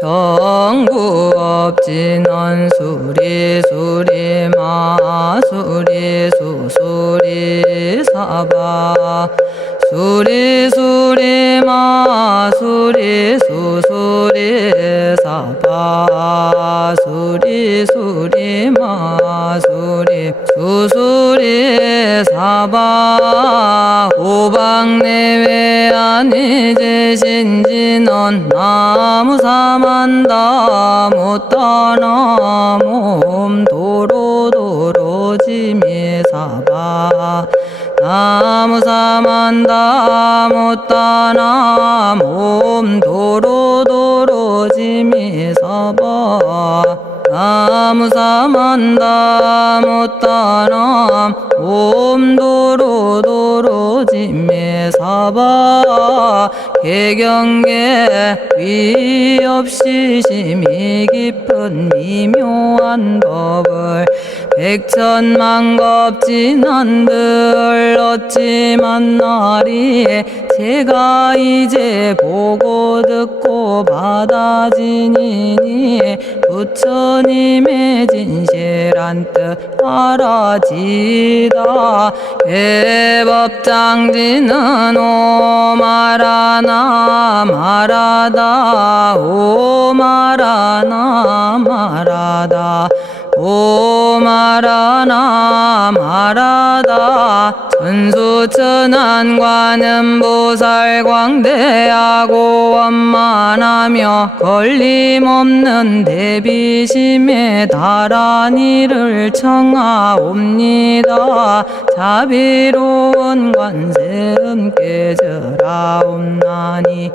정구업진원 수리수리 마수리 수수리 사바 수리수리 마수리 수수리 사바 수리수리 마수리 수수리 사바 오방내외 아니제신진원 나무사만다 못다나 몸 도로도로지미사바 나무사만다 못다나 몸 도로도로지미사바 나무사만다 못다나 몸 도로도로지미사바 개경계 위 없이 심히 깊은 미묘한 법을 백천만겁진한들 어찌 만나리 제가 이제 보고 듣고 받아지니니 부처님의 진실한 뜻 알아지다 대법장지는 오마라나 마라다 오마라나 마라다 오마라나 마라다 천수천안관음보살 광대하고 원만하며 걸림없는 대비심에 달한 이를 청하옵니다. 자비로운 관세음께 절하옵나니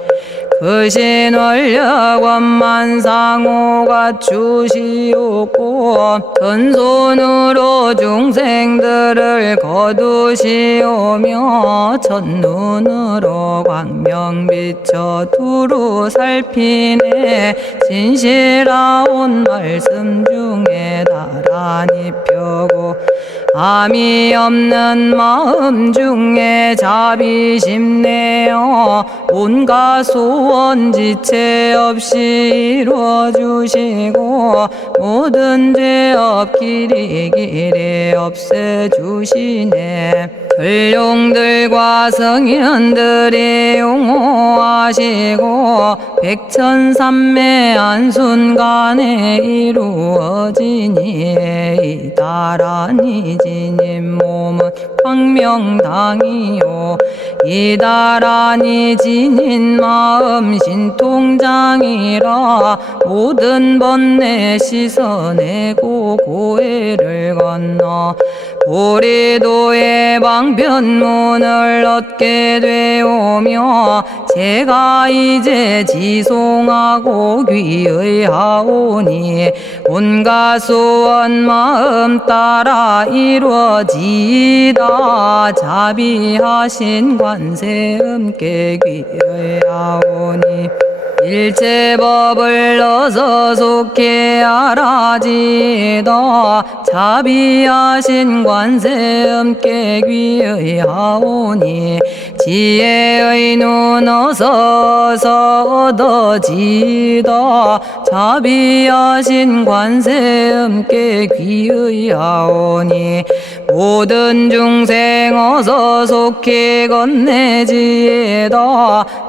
그신 원력 원만상호가 주시옵고 전손으로 중생들을 거두시오며 첫눈으로 광명 비춰 두루 살피네 진실하온 말씀 중에 나란히 펴고 암이 없는 마음 중에 자비심 내어 온갖 소원 지체 없이 이루어주시고 모든 죄업 길이 없애주시네. 전룡들과 성현들이 용호하시고 백천삼매 한순간에 이루어지니 이다라니 지님 몸은 광명당이요 이다라니 지닌 마음 신통장이라 모든 번뇌 씻어내고 고해를 건너 보리도의 방편문을 얻게 되오며 제가 이제 지송하고 귀의하오니 온갖 소원 마음 따라 이루어지다 자비하신 관세음께 귀의하오니 일체법을 어서 속히 알아지다 자비하신 관세음께 귀의하오니 지혜의 눈 어서 얻어지다 자비하신 관세음께 귀의하오니 모든 중생 어서 속히 건네지다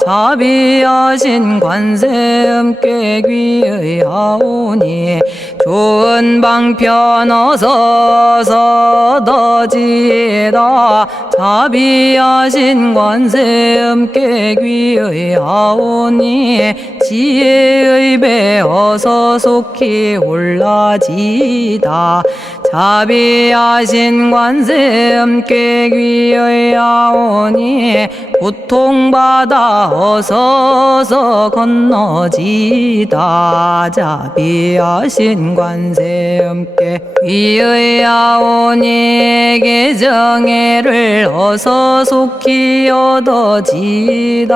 자비하신 관세음께 귀의하오니 좋은 방편 어서 얻어지다 자비하신 관세음께 귀의하오니 지혜의 배 어서 속히 올라지다 자비하신 관세음께 귀의하오니 고통받아 어서서 건너지다 자비하신 관세음께 귀의하오니 개정애를 어서 속히 얻어지다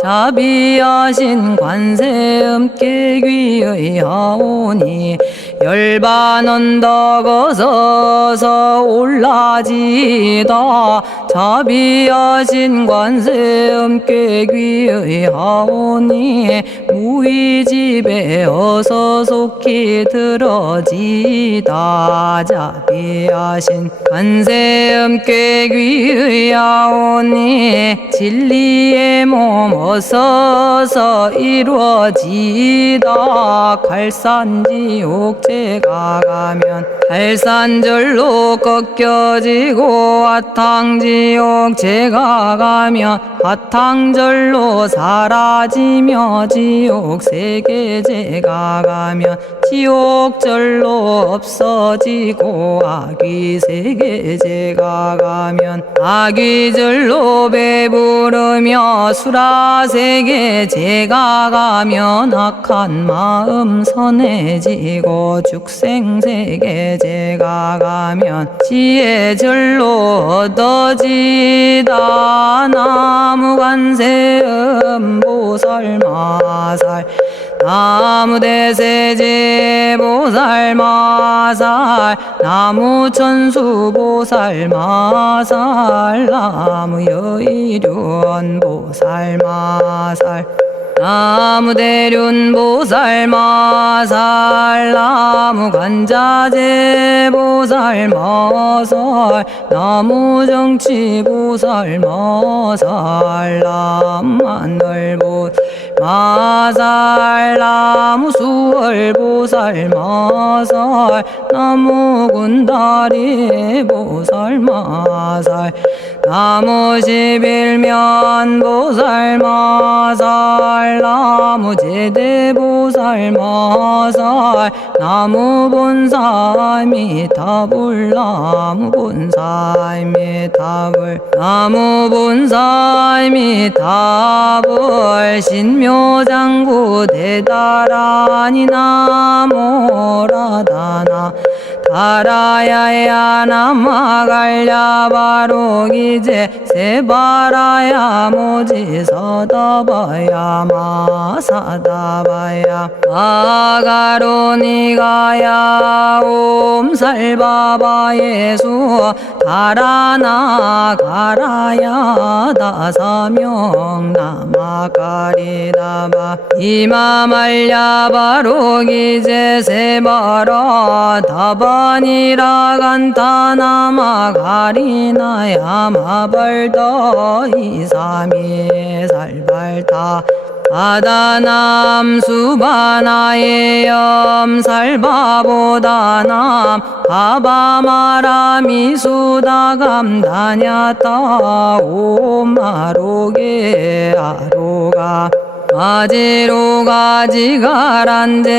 자비하신 관세음께 귀의하오니 열반 언덕 어서서 올라지다 자비하신 관세음께 귀의하오니 무의집에 어서 속히 들어지다 자비하신 관세음께 귀의하오니 진리의 몸 어서서 이루어지다 갈산지옥제가 가면 갈산절로 꺾여지고 화탕지옥제가 가면 화탕절로 사라지며 지옥세계제가 가면 지옥절로 없어지고 아귀세계제가 가면 아귀절로 배부르며 수라세계제가 가면 악한 마음 선해지고 죽생세계제가 가면 지혜절로 얻어지다 나무관세음 보살마살 나무대세제 보살마살 나무천수 보살마살 나무여의륜 보살마살 나무대륜 보살마살 나무간자재 보살마살 나무정치 보살마살 남만월 보살마살 나무수월 보살마살 나무군다리 보살마살 나무십일면 보살마살 나무제대 보살마살 나무본사미타불 나무본사미타불 나무본사미타불 신묘장구 대다라니 나모라다나 다라야야 남아갈야바로기제 세바라야 모지서다바야 마사다바야 아가로니가야 옴살바바예수 다라나 가라야 다사명 나마가리다바 이마말야바로기제 세바라 다바니라 간타나마 가리나야 마발더 이사미 살발타 바다남 수바나의 염살바보다남 바바마라미 수다감다냐타 오마로게 아로가 아지로가 지가란데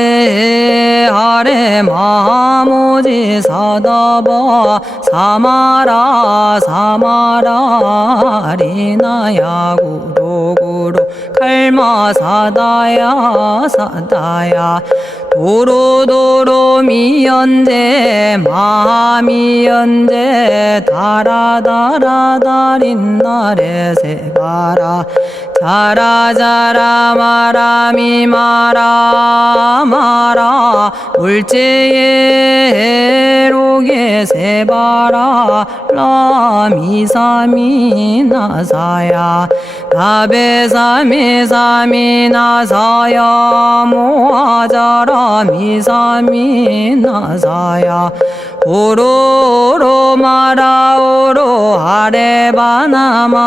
아래 마모지 사다바 사마라 사마라 리나야 구로구로 칼마 사다야 사다야 도로도로 미연제 마미연제 다라다라다린나레 세바라 자라자라 마라미 마라 마라 울제에 로게 세바라 라미사미 나사야 나베사미사미 나사야 모아자라 미사미 나사야 오로로 마라오로 아레바나마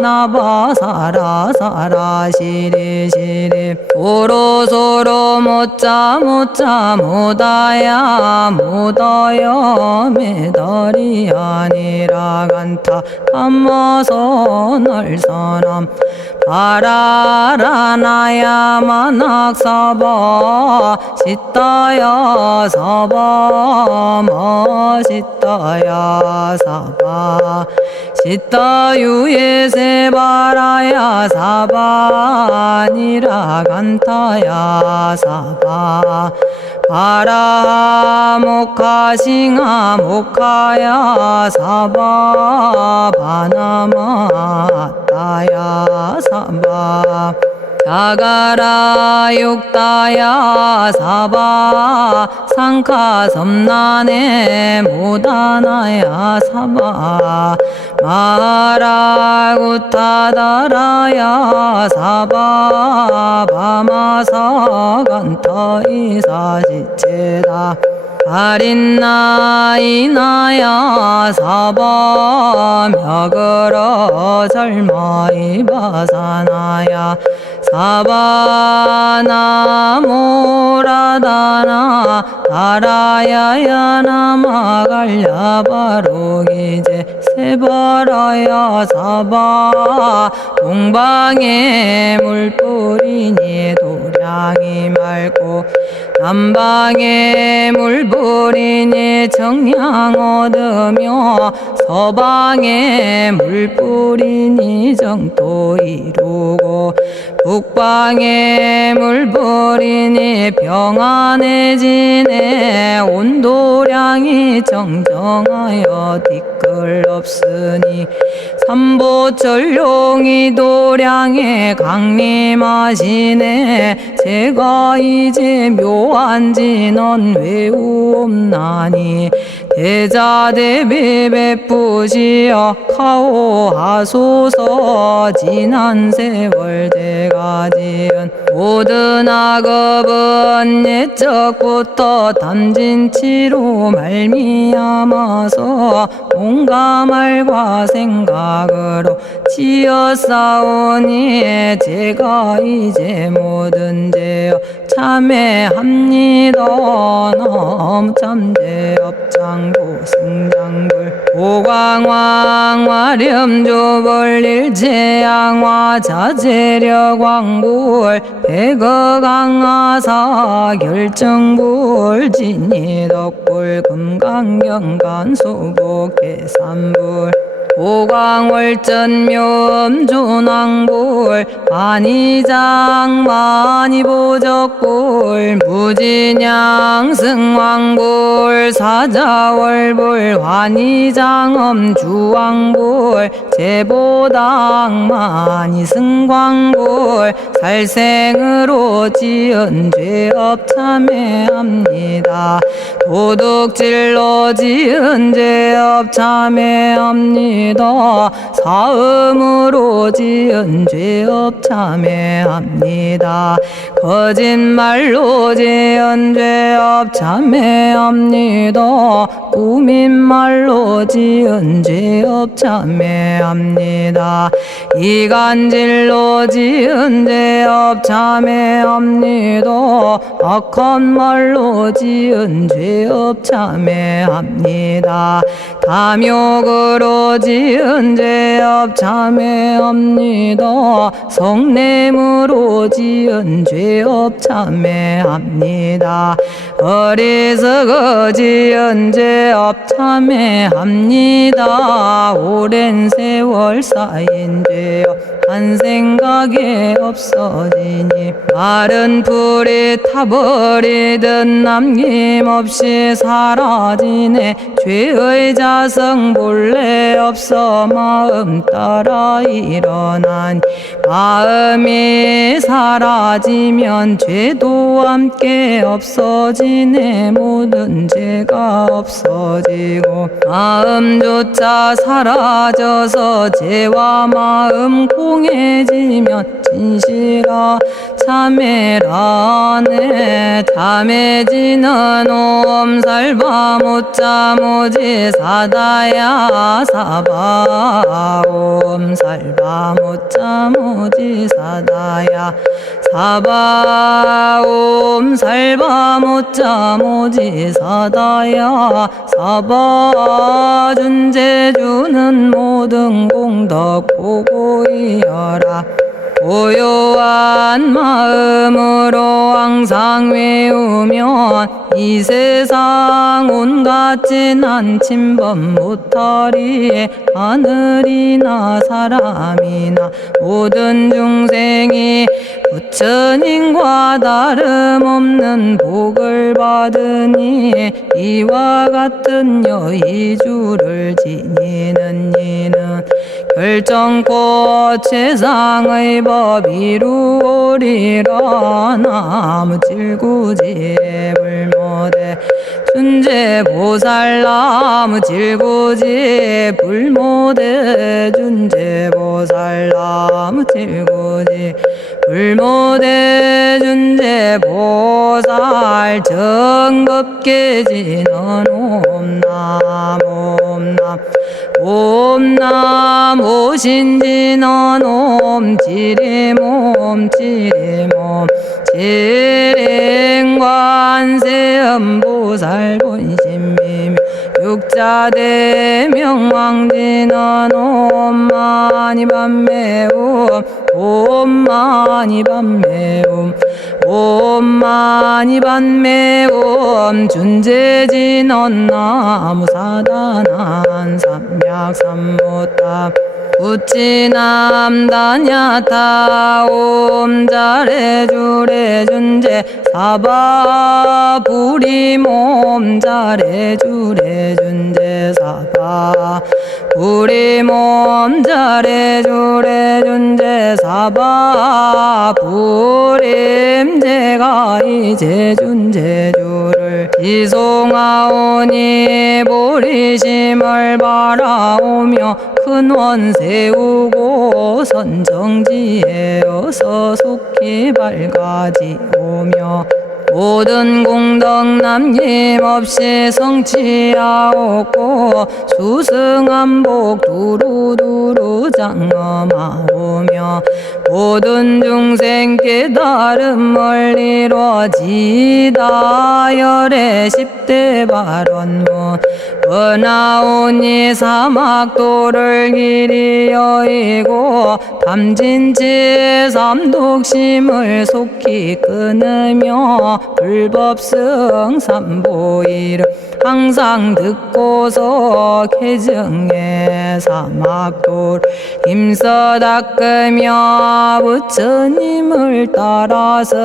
나바사라 사라 시리 시리 오로소로 못자 못자 못다야 못다야 메달이 아니라 간타 감마서 날선함 바라라나야 만학사바 시타야 사바 마시타야 사바 시타유예 세바라야 사바니라 간타야 사바 바라 모카싱아 모카야 사바 바나마 따야 사바 자가라 육다야 사바 상카 섬난에 모다나야 사바 마라구타다라야 사바 바마사 간타 이사지체다 아린나이나야 사바 며그러 절마이바사나야 사바나모라다나 다라야야 나마갈야바로기제 세바라야 사바 동방에 물뿌리니 도량이 맑고 남방에 물뿌리니 정량 얻으며 서방에 물뿌리니 정토 이루고 북방에 물뿌리니 평안해지네 온도량이 정정하여 뒤끌 없으니 삼보철룡이 도량에 강림하시네 제가 이제 묘한지 넌 외우옵나니 대자대비 베푸시어 카오하소서 지난 세월 제가 지은 모든 악업은 옛적부터 담진치로 말미암아서 온갖 말과 생각으로 지었사오니 제가 이제 모든 죄여 참회합니다. 너무 참죄업장고 승장불 오광왕 화렴조벌 일체양화 자재력왕불 백어강하사 결정불 진이덕불 금강경간수복 계산불 오광월전묘음존왕불 만이장 만이보적불 무진양승왕불 사자월불 환희장엄주왕불 제보당 만이승광불 살생으로 지은 죄업 참회합니다. 도둑질로 지은 죄업 참회합니다. 사음으로 지은 죄업 참회합니다. 거짓말로 지은 죄업 참회합니다. 꾸민말로 지은 죄업 참회합니다. 이간질로 지은 죄업 참회합니다. 악한 말로 지은 죄업 참회합니다. 탐욕으로 지은 죄업 참회합니다. 성냄으로 지은 죄업 참회합니다. 어리석어 지은 죄업 참회합니다. 오랜 세월 쌓인 죄업 한 생각에 없어지니 마른 풀이 타버리듯 남김없이 사라지네. 죄의 자성 본래 없어 마음 따라 일어나니 마음이 사라지면 죄도 함께 없어지네. 모든 죄가 없어지고 마음조차 사라져서 죄와 마음 공해지면 진실아 참회라네. 참해지는 옴살바 못자 모지 사다야 사바 옴살바 못자 모지 사다야 사바 옴살바 못자 모지 사다야 사바 준제주는 모든 공덕 보고이여라. 고요한 마음으로 항상 외우면 이 세상 온갖 진한 침범 못하리 하늘이나 사람이나 모든 중생이 부처님과 다름없는 복을 받으니 이와 같은 여의주를 지니는 이는 결정코 최상의 법 이루리라. 나무질구지 불모대 준재보살 나무질구지 불모대 준재보살 나무질구지 불모대 준재보살 정법계지는 옴남 옴남 옴남 오신지는 옴 지리몸 지리몸 지행관세음보살 본심미며 육자대명왕지는 옴마니 밤매옴 옴마니 밤매옴 옴마니 밤매옴 준재진언 나무사단한 삼약삼무탑 우치남다냐타 옴 잘해주래 준재 사바 부리몸 잘해주래 준재 사바 부리몸 잘해주래 준재 사바 부림 제가 이제 준재주를 지송하오니 보리심을 바라오며 큰 원 세우고 선정지에 어서 속히 밝아지오며 모든 공덕 남김없이 성취하옵고 수승한복 두루두루 장엄하오며 모든 중생 깨달음을 이루어지다 열의 10대 발언문 은하오니 사막도를 길이 여의고 탐진치 삼독심을 속히 끊으며 불법승 삼보이를 항상 듣고서 개정해 사막도를 힘써 닦으며 부처님을 따라서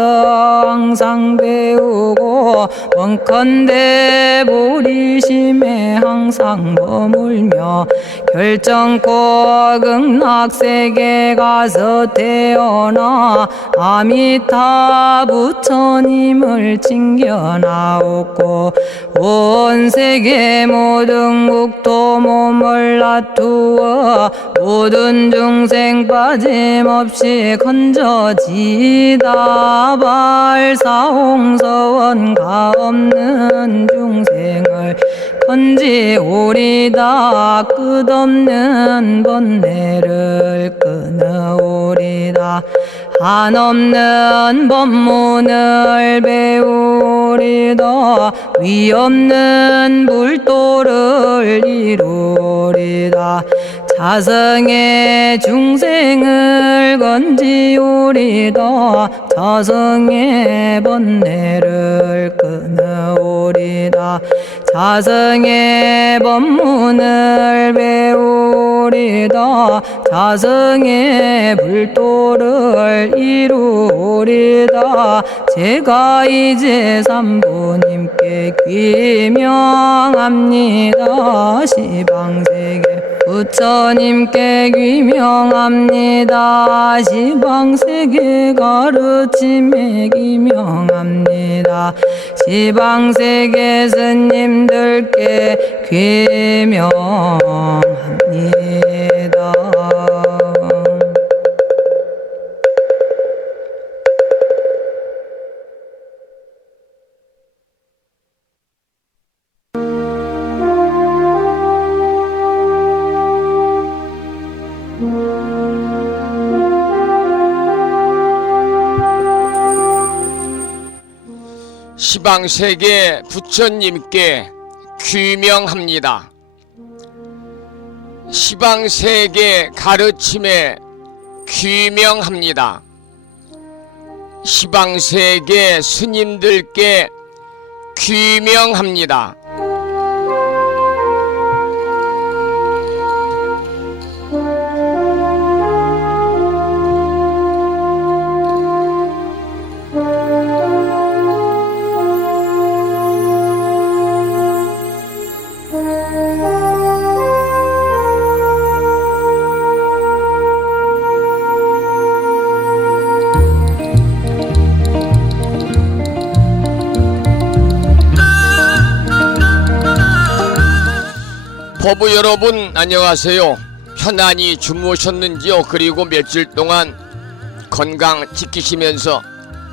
항상 배우고 원컨대 보리심에 항상 머물며 결정코 극락세계 가서 태어나 아미타 부처님을 챙겨나오고 온 세계 모든 국토 몸을 놔두어 모든 중생 빠짐없이 건져지다 발사홍서원가 없는 중생을 건지오리다 끝없는 번뇌를 끊어오리다 한없는 법문을 배우리다 위없는 불도를 이루리다 자성의 중생을 건지오리다 자성의 번뇌를 끊어오리다 자성의 법문을 배우리다 자성의 불도를 이루리다 제가 이제 삼부님께 귀명합니다 시방세계 부처님께 귀명합니다 시방세계 가르침에 귀명합니다 시방세계 스님들께 귀명합니다. 시방세계 부처님께 귀명합니다. 시방세계 가르침에 귀명합니다. 시방세계 스님들께 귀명합니다. 법부 여러분 안녕하세요. 편안히 주무셨는지요? 그리고 며칠 동안 건강 지키시면서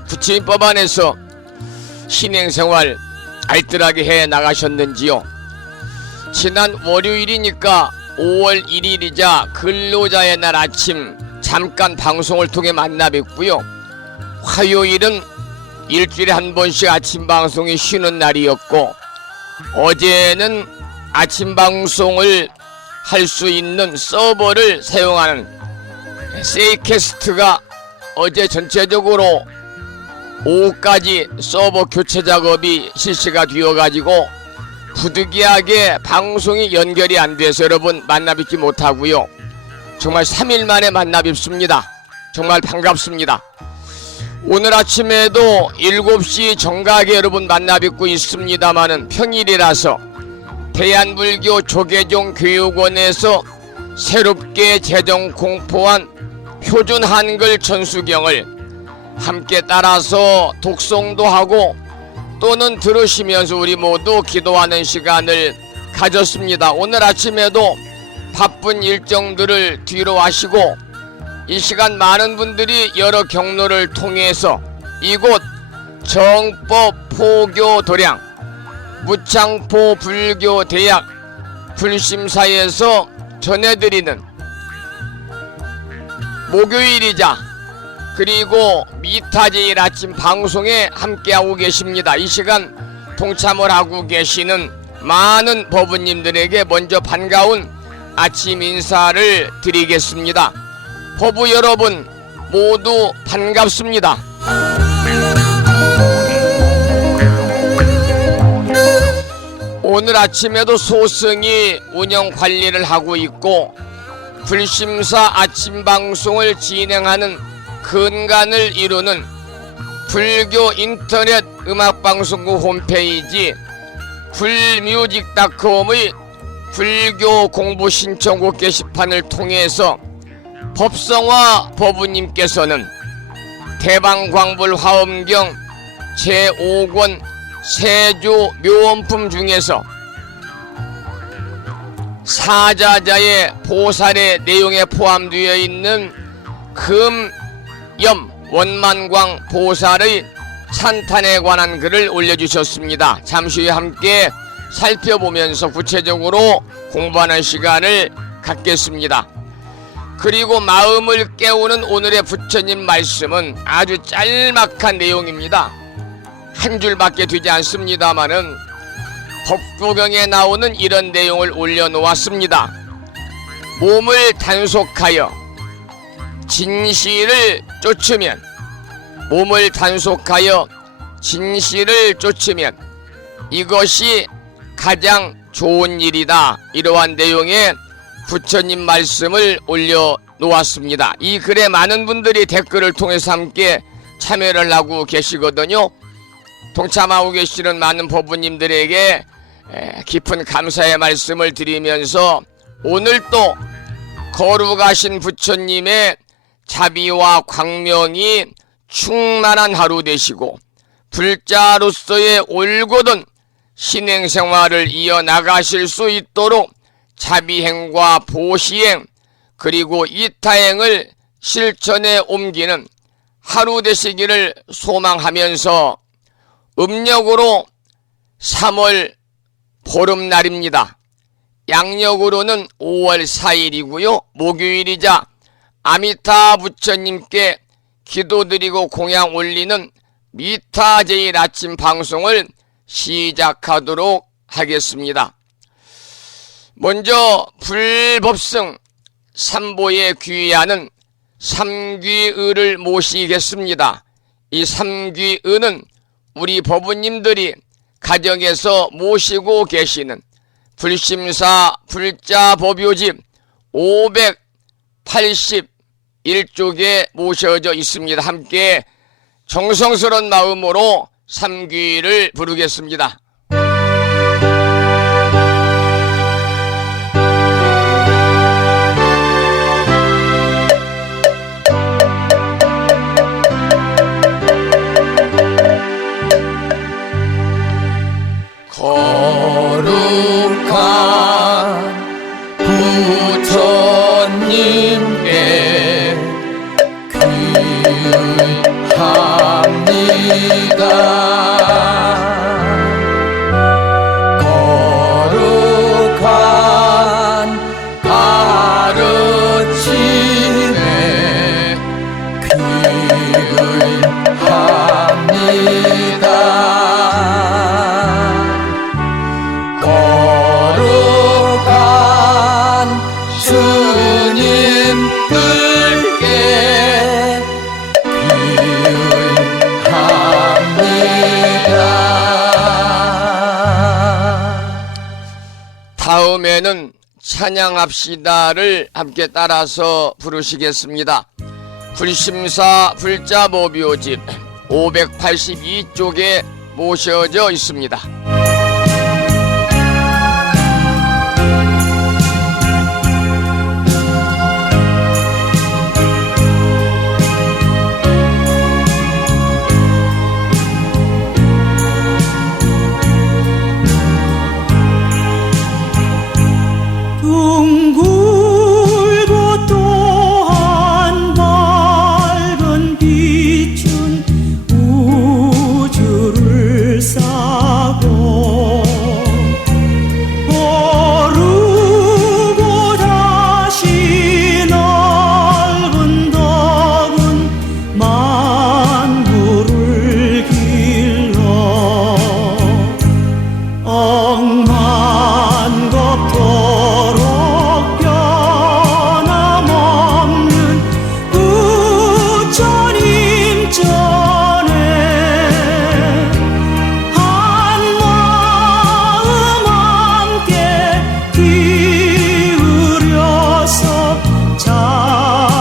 부처님법 안에서 신행생활 알뜰하게 해 나가셨는지요? 지난 월요일이니까 5월 1일이자 근로자의 날 아침 잠깐 방송을 통해 만나 뵙고요. 화요일은 일주일에 한 번씩 아침 방송이 쉬는 날이었고, 어제는 아침 방송을 할 수 있는 서버를 사용하는 세이캐스트가 어제 전체적으로 오후까지 서버 교체 작업이 실시가 되어가지고 부득이하게 방송이 연결이 안 돼서 여러분 만나 뵙지 못하고요. 정말 3일 만에 만나 뵙습니다. 정말 반갑습니다. 오늘 아침에도 7시 정각에 여러분 만나 뵙고 있습니다마는 평일이라서 대한불교 조계종 교육원에서 새롭게 제정 공포한 표준 한글 전수경을 함께 따라서 독송도 하고 또는 들으시면서 우리 모두 기도하는 시간을 가졌습니다. 오늘 아침에도 바쁜 일정들을 뒤로 하시고 이 시간 많은 분들이 여러 경로를 통해서 이곳 정법 포교 도량 무창포 불교 대학 불심사에서 전해드리는 목요일이자 그리고 미타제일 아침 방송에 함께하고 계십니다. 이 시간 동참을 하고 계시는 많은 법부님들에게 먼저 반가운 아침 인사를 드리겠습니다. 법부 여러분 모두 반갑습니다. 오늘 아침에도 소승이 운영 관리를 하고 있고 불심사 아침 방송을 진행하는 근간을 이루는 불교 인터넷 음악방송국 홈페이지 불뮤직닷컴의 불교 공부 신청곡 게시판을 통해서 법성화 법부님께서는 대방광불 화엄경 제5권 세조 묘원품 중에서 사자자의 보살의 내용에 포함되어 있는 금염 원만광 보살의 찬탄에 관한 글을 올려주셨습니다. 잠시 후에 함께 살펴보면서 구체적으로 공부하는 시간을 갖겠습니다. 그리고 마음을 깨우는 오늘의 부처님 말씀은 아주 짤막한 내용입니다. 한 줄밖에 되지 않습니다마는 법구경에 나오는 이런 내용을 올려놓았습니다. 몸을 단속하여 진실을 쫓으면 몸을 단속하여 진실을 쫓으면 이것이 가장 좋은 일이다. 이러한 내용의 부처님 말씀을 올려놓았습니다. 이 글에 많은 분들이 댓글을 통해서 함께 참여를 하고 계시거든요. 동참하고 계시는 많은 법부님들에게 깊은 감사의 말씀을 드리면서 오늘 또 거룩하신 부처님의 자비와 광명이 충만한 하루 되시고 불자로서의 올곧은 신행생활을 이어나가실 수 있도록 자비행과 보시행 그리고 이타행을 실천에 옮기는 하루 되시기를 소망하면서 음력으로 3월 보름날입니다. 양력으로는 5월 4일이고요. 목요일이자 아미타 부처님께 기도드리고 공양 올리는 미타제일 아침 방송을 시작하도록 하겠습니다. 먼저 불법승 삼보에 귀의하는 삼귀의를 모시겠습니다. 이 삼귀의는 우리 법부님들이 가정에서 모시고 계시는 불심사 불자법요집 581쪽에 모셔져 있습니다. 함께 정성스러운 마음으로 삼귀를 부르겠습니다. 거룩한 부처님께 귀의합니다. 거룩한 가르침에 귀의합니다. 거룩한 스님들께 귀의합니다. 다음에는 찬양합시다를 함께 따라서 부르시겠습니다. 불심사 불자법요집 582쪽에 모셔져 있습니다. 둥글고 또한 밝은 빛은 우주를 싸고 오르고 다시 넓은 덕은 만물을 길러 억만겁도록 변함없는 부처님 전에 한마음 함께 기울여서 찬양합시다.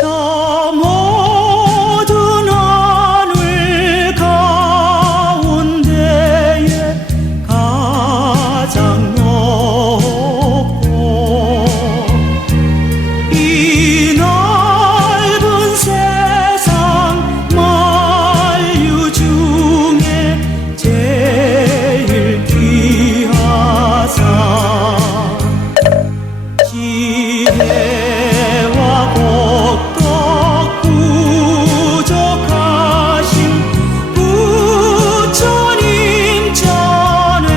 저 모든 하늘 가운데에 가장 높고 이 넓은 세상 만유 중에 제일 귀하사 지혜와 복덕 부족하신 부처님 전에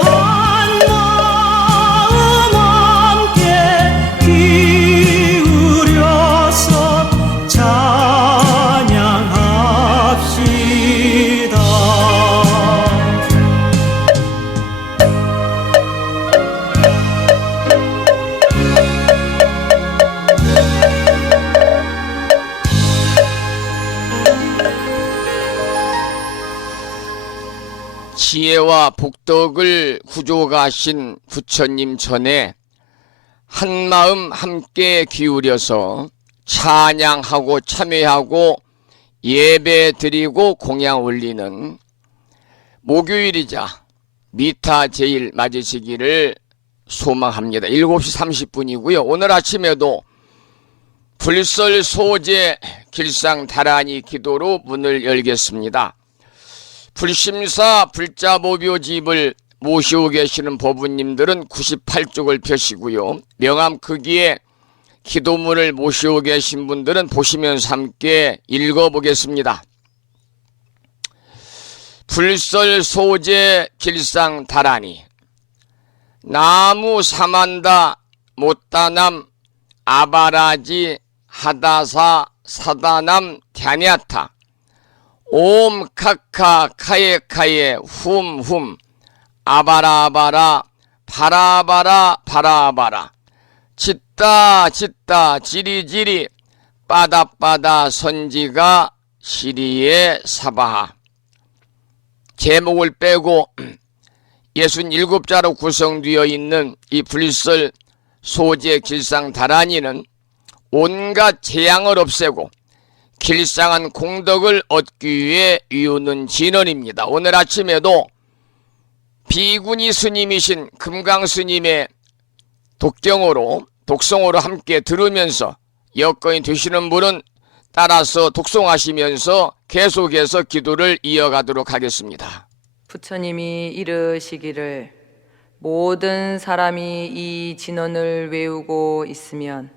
한마음 함께 기울여서 찬양합시다. 지혜와 복덕을 구족하신 부처님 전에 한마음 함께 기울여서 찬양하고 참회하고 예배드리고 공양 올리는 목요일이자 미타 제일 맞으시기를 소망합니다. 7시 30분이고요. 오늘 아침에도 불설 소재 길상 다라니 기도로 문을 열겠습니다. 불심사 불자법요집을 모시고 계시는 법우님들은 98쪽을 펴시고요. 명암 크기의 기도문을 모시고 계신 분들은 보시면서 함께 읽어보겠습니다. 불설 소재 길상 다라니 나무 사만다 못다남 아바라지 하다사 사다남 갸냐타 옴 카카 카예 훔훔 아바라바라 바라바라 바라바라 짓다 지리지리 빠다빠다 선지가 시리에 사바하. 제목을 빼고 67자로 구성되어 있는 이 불설 소재 길상 다라니는 온갖 재앙을 없애고 길상한 공덕을 얻기 위해 이루는 진언입니다. 오늘 아침에도 비구니 스님이신 금강 스님의 독성으로 함께 들으면서 여건이 되시는 분은 따라서 독송하시면서 계속해서 기도를 이어가도록 하겠습니다. 부처님이 이르시기를 모든 사람이 이 진언을 외우고 있으면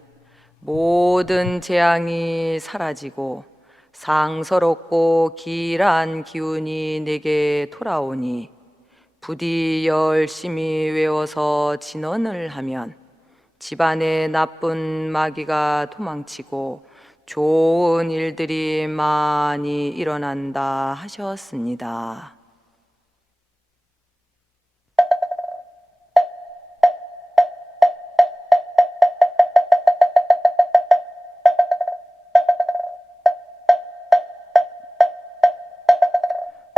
모든 재앙이 사라지고 상서롭고 길한 기운이 내게 돌아오니 부디 열심히 외워서 진언을 하면 집안의 나쁜 마귀가 도망치고 좋은 일들이 많이 일어난다 하셨습니다.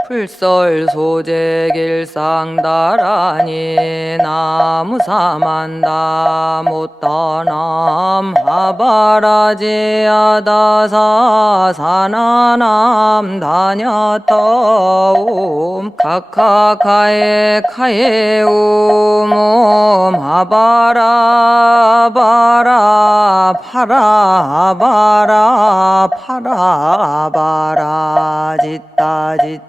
불설 소재 길상 다라니 나무 사만다 못다남 아바라지 아다사 사나남 다냐타옴 카카카에 카에 우몸 아바라 바라 파라 바라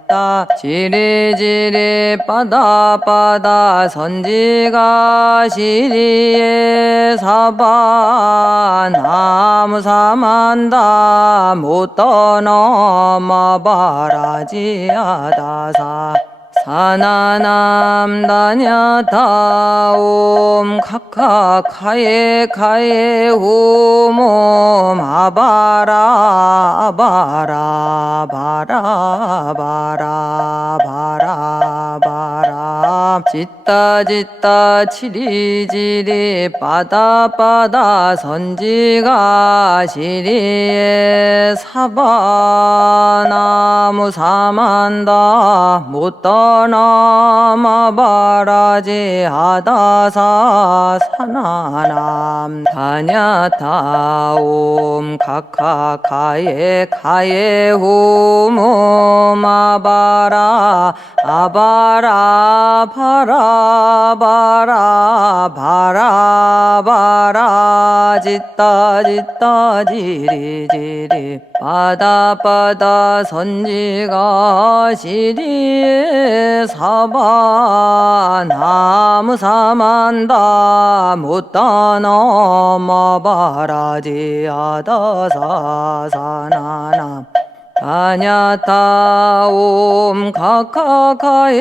짓다 지리지리 빠다 선지가 시리에 사바 나무 사만다 못 떠넘어 바라지 아다사 사나남 다냐타옴 카카카에 후몸 아바라 바라 짓다 지리지리 빠다 선지가 시리에 사바 나무 사만다 못 떠넘어 바라지 아다사 사나남 다냐타옴 카카카에 후몸 아바라 바라 짓다 지리지리 빠다 선지가 시리에 사바 나무 사만다 못 떠넘어 바라지 아다사 사나남 다냐타옴 카카카에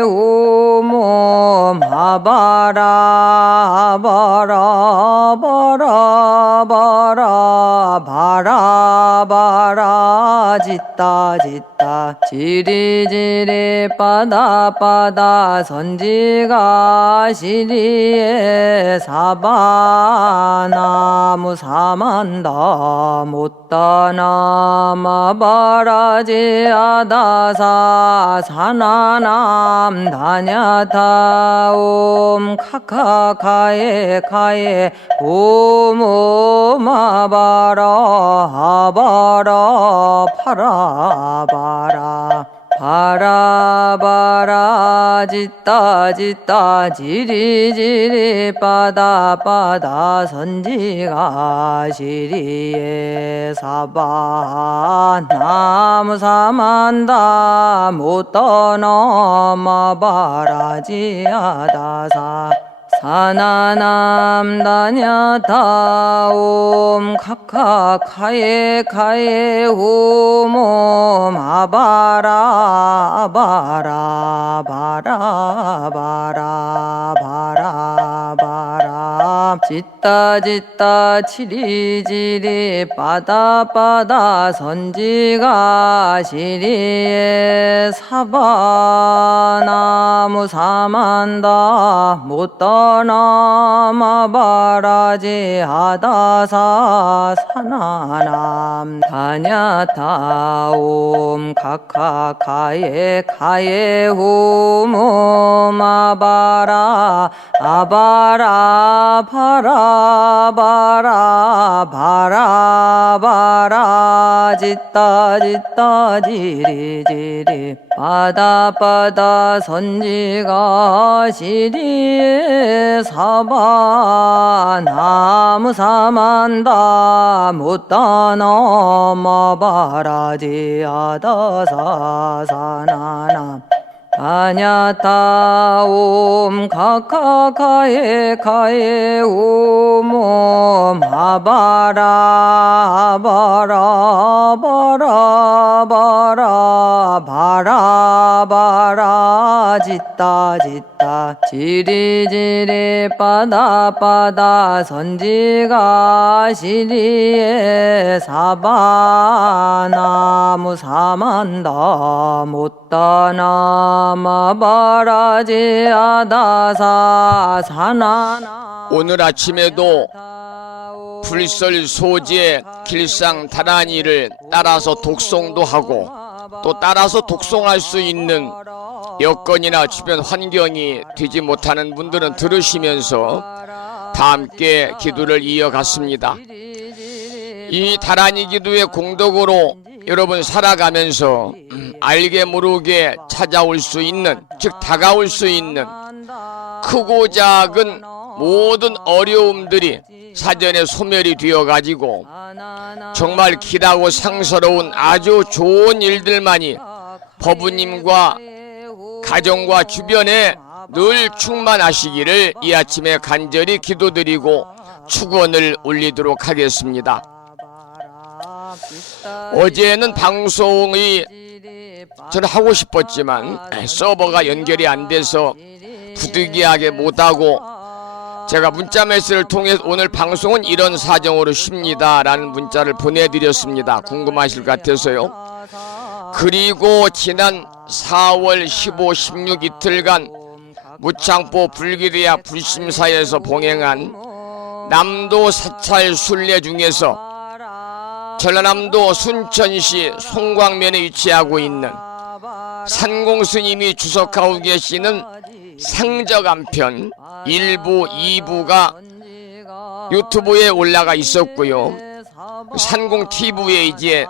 후몸 아바라 짓다 지리지리 빠다 선지가 시리에 사바 나무 사만다 못 떠넘어 바라지 아다사 사나남 다냐타옴 카카카에 후몸 아바라 바라 짓다 지리지리 빠다 선지가 시리에 사바 나무 사만다 못 떠넘어 바라지 아다사 사나남 다냐타옴 카카카에 카에 후몸 아바라 아바라 바라 바라 바라 바라 짓다 짓다 치리지리 빠다 빠다 선지가 시리에 사바나무 사만다 못 떠나마 바라지 하다사 사나남 다냐타옴 카카카에 카에 후몸 아바라 아바라 바라 바라 바라 바라 짓다 짓다 지리지리 빠다 빠다 선지가 시리에 사바 나무 사만다 못다 넘어 바라지 하다사 사나나 다냐타옴 카카카에 카에 오몸 아바라 바라 바라 바라 바라 바라 짓다 짓다 지리지리 빠다 빠다 선지가 시리에 사바나무 사만다 못다 나마바라지 아다사 사나나 오늘 아침에도 불설 소재 길상 다란이를 따라서 독송도 하고 또 따라서 독송할 수 있는 여건이나 주변 환경이 되지 못하는 분들은 들으시면서 다 함께 기도를 이어갔습니다. 이 다란이 기도의 공덕으로 여러분 살아가면서 알게 모르게 찾아올 수 있는, 즉 다가올 수 있는 크고 작은 모든 어려움들이 사전에 소멸이 되어가지고 정말 길하고 상스러운 아주 좋은 일들만이 법부님과 가정과 주변에 늘 충만하시기를 이 아침에 간절히 기도드리고 축원을 올리도록 하겠습니다. 어제는 방송이 저는 하고 싶었지만 서버가 연결이 안 돼서 부득이하게 못하고 제가 문자 메시지를 통해 오늘 방송은 이런 사정으로 쉽니다 라는 문자를 보내드렸습니다. 궁금하실 것 같아서요. 그리고 지난 4월 15, 16 이틀간 무창포 불기리아 불심사에서 봉행한 남도 사찰 순례 중에서 전라남도 순천시 송광면에 위치하고 있는 산공스님이 주석하고 계시는 상적암편 1부, 2부가 유튜브에 올라가 있었고요. 산공TV에 이제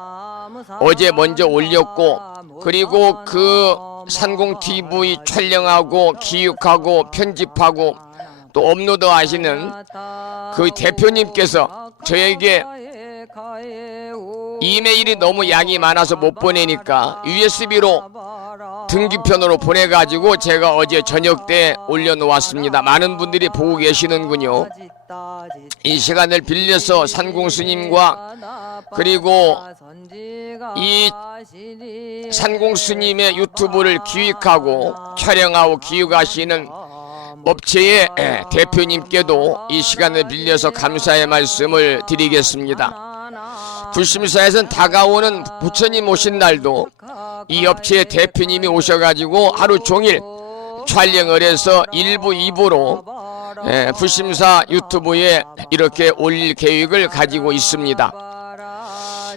어제 먼저 올렸고, 그리고 그 산공TV 촬영하고 기획하고 편집하고 또 업로드 하시는 그 대표님께서 저에게 이메일이 너무 양이 많아서 못 보내니까 USB로 등기편으로 보내가지고 제가 어제 저녁 때 올려놓았습니다. 많은 분들이 보고 계시는군요. 이 시간을 빌려서 산공스님과 그리고 이 산공스님의 유튜브를 기획하고 촬영하고 기획하시는 업체의 대표님께도 이 시간을 빌려서 감사의 말씀을 드리겠습니다. 불심사에서는 다가오는 부처님 오신 날도 이 업체의 대표님이 오셔가지고 하루 종일 촬영을 해서 1부, 2부로 불심사 유튜브에 이렇게 올릴 계획을 가지고 있습니다.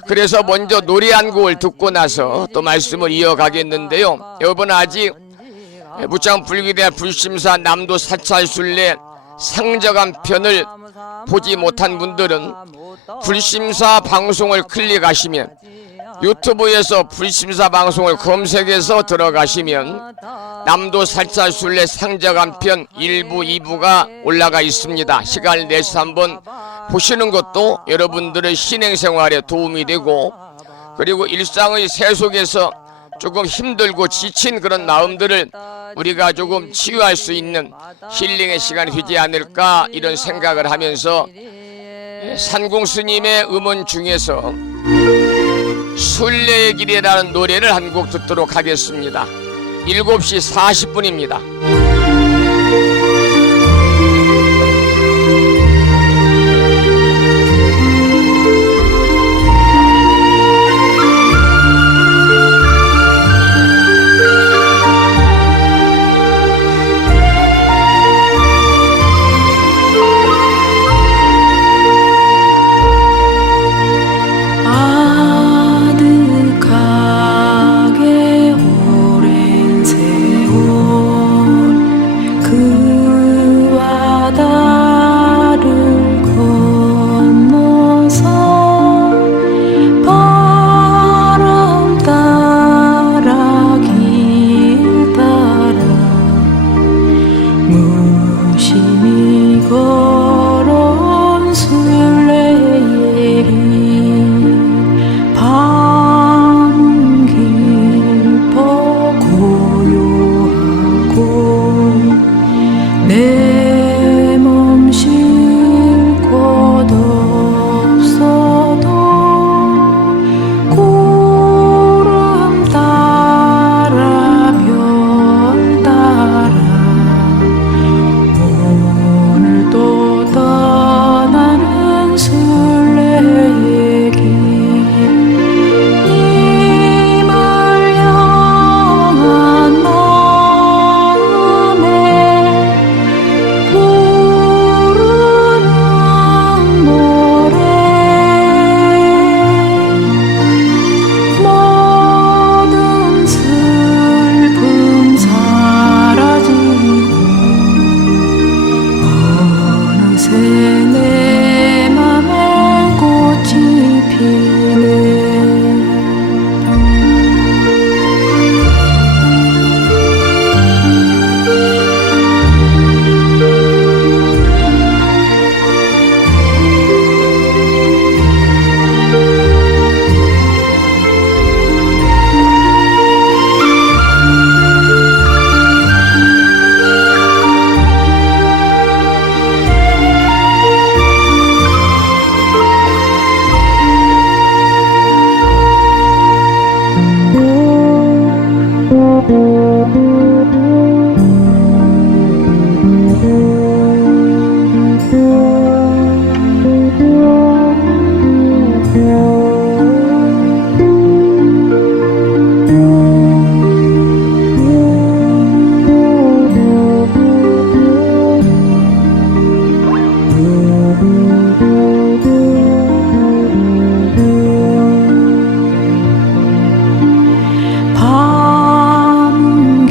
그래서 먼저 노래 한 곡을 듣고 나서 또 말씀을 이어가겠는데요. 여러분 아직 무창 불기대 불심사 남도 사찰순례 상적한 편을 보지 못한 분들은 불심사 방송을 클릭하시면 유튜브에서 불심사 방송을 검색해서 들어가시면 남도 사찰순례 상적한 편 1부, 2부가 올라가 있습니다. 시간을 내서 한번 보시는 것도 여러분들의 신행생활에 도움이 되고, 그리고 일상의 새 속에서 조금 힘들고 지친 그런 마음들을 우리가 조금 치유할 수 있는 힐링의 시간이 되지 않을까 이런 생각을 하면서 산공 스님의 음원 중에서 순례의 길이라는 노래를 한 곡 듣도록 하겠습니다. 7시 40분입니다. 아득하게 오랜 세월 그와 다를 건너서 바람 따라 길 따라 무심히 걸어온 순례의 길 밤 깊어 고요하고 내 몸 쉴 곳 없어도 구름 따라 별 따라 오늘 또 떠나는 순례의 길 님을 향한 마음에 부르는 노래 모든 슬픔 사라지고 어느새 내 맘에 꽃이 피네 밤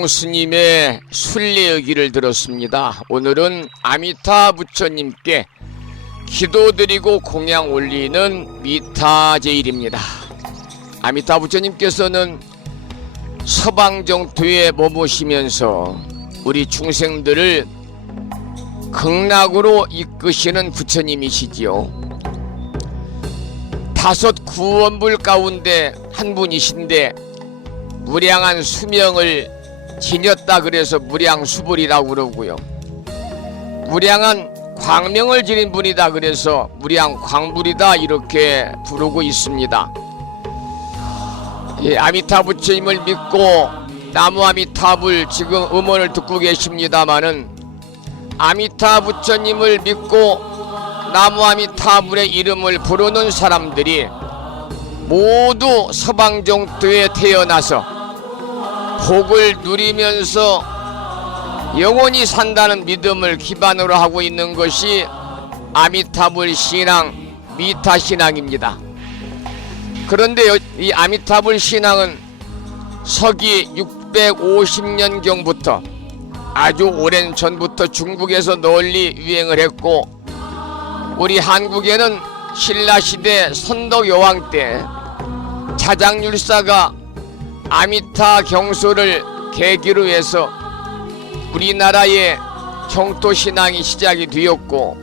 산공 스님의 순례 얘기를 들었습니다. 오늘은 아미타 부처님께 기도드리고 공양 올리는 미타제일입니다. 아미타 부처님께서는 서방정토에 머무시면서 우리 중생들을 극락으로 이끄시는 부처님이시지요. 5 구원불 가운데 한 분이신데 무량한 수명을 지녔다 그래서 무량수불이라고 그러고요. 무량한 광명을 지닌 분이다 그래서 무량광불이다 이렇게 부르고 있습니다. 아미타 부처님을 믿고 나무 아미타불 지금 음원을 듣고 계십니다마는 아미타 부처님을 믿고 나무 아미타불의 이름을 부르는 사람들이 모두 서방정토에 태어나서 복을 누리면서 영원히 산다는 믿음을 기반으로 하고 있는 것이 아미타불 신앙, 미타 신앙입니다. 그런데 이 아미타불 신앙은 서기 650년경부터 아주 오랜 전부터 중국에서 널리 유행을 했고, 우리 한국에는 신라시대 선덕여왕 때 자장율사가 아미타 경소를 계기로 해서 우리나라의 정토신앙이 시작이 되었고,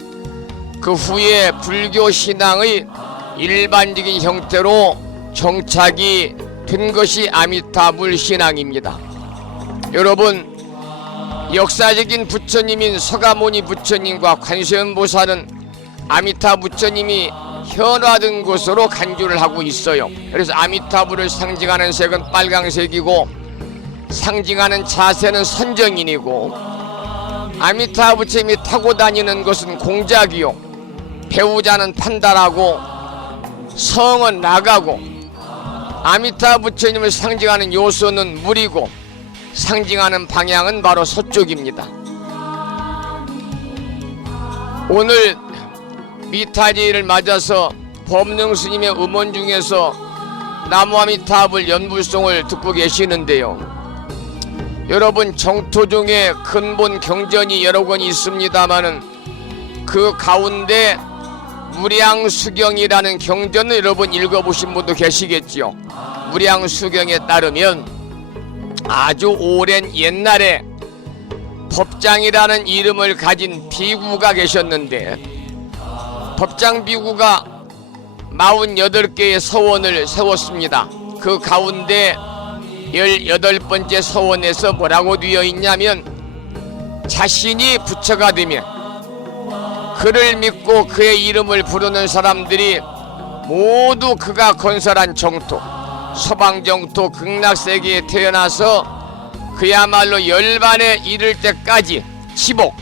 그 후에 불교신앙의 일반적인 형태로 정착이 된 것이 아미타불 신앙입니다. 여러분, 역사적인 부처님인 서가모니 부처님과 관세음보살은 아미타 부처님이 현화된 곳으로 간주를 하고 있어요. 그래서 아미타불을 상징하는 색은 빨강색이고 상징하는 자세는 선정인이고, 아미타 부처님이 타고 다니는 것은 공작이요, 배우자는 판단하고 성은 나가고, 아미타 부처님을 상징하는 요소는 물이고 상징하는 방향은 바로 서쪽입니다. 오늘 미타제일을 맞아서 법능스님의 음원 중에서 나무아미타불 연불송을 듣고 계시는데요. 여러분, 정토 중에 근본 경전이 여러 권 있습니다마는 그 가운데 무량수경이라는 경전을 여러분 읽어보신 분도 계시겠지요. 무량수경에 따르면 아주 오랜 옛날에 법장이라는 이름을 가진 비구가 계셨는데, 법장 비구가 48개의 서원을 세웠습니다. 그 가운데 18번째 서원에서 뭐라고 되어 있냐면, 자신이 부처가 되면 그를 믿고 그의 이름을 부르는 사람들이 모두 그가 건설한 정토, 서방정토 극락세계에 태어나서 그야말로 열반에 이를 때까지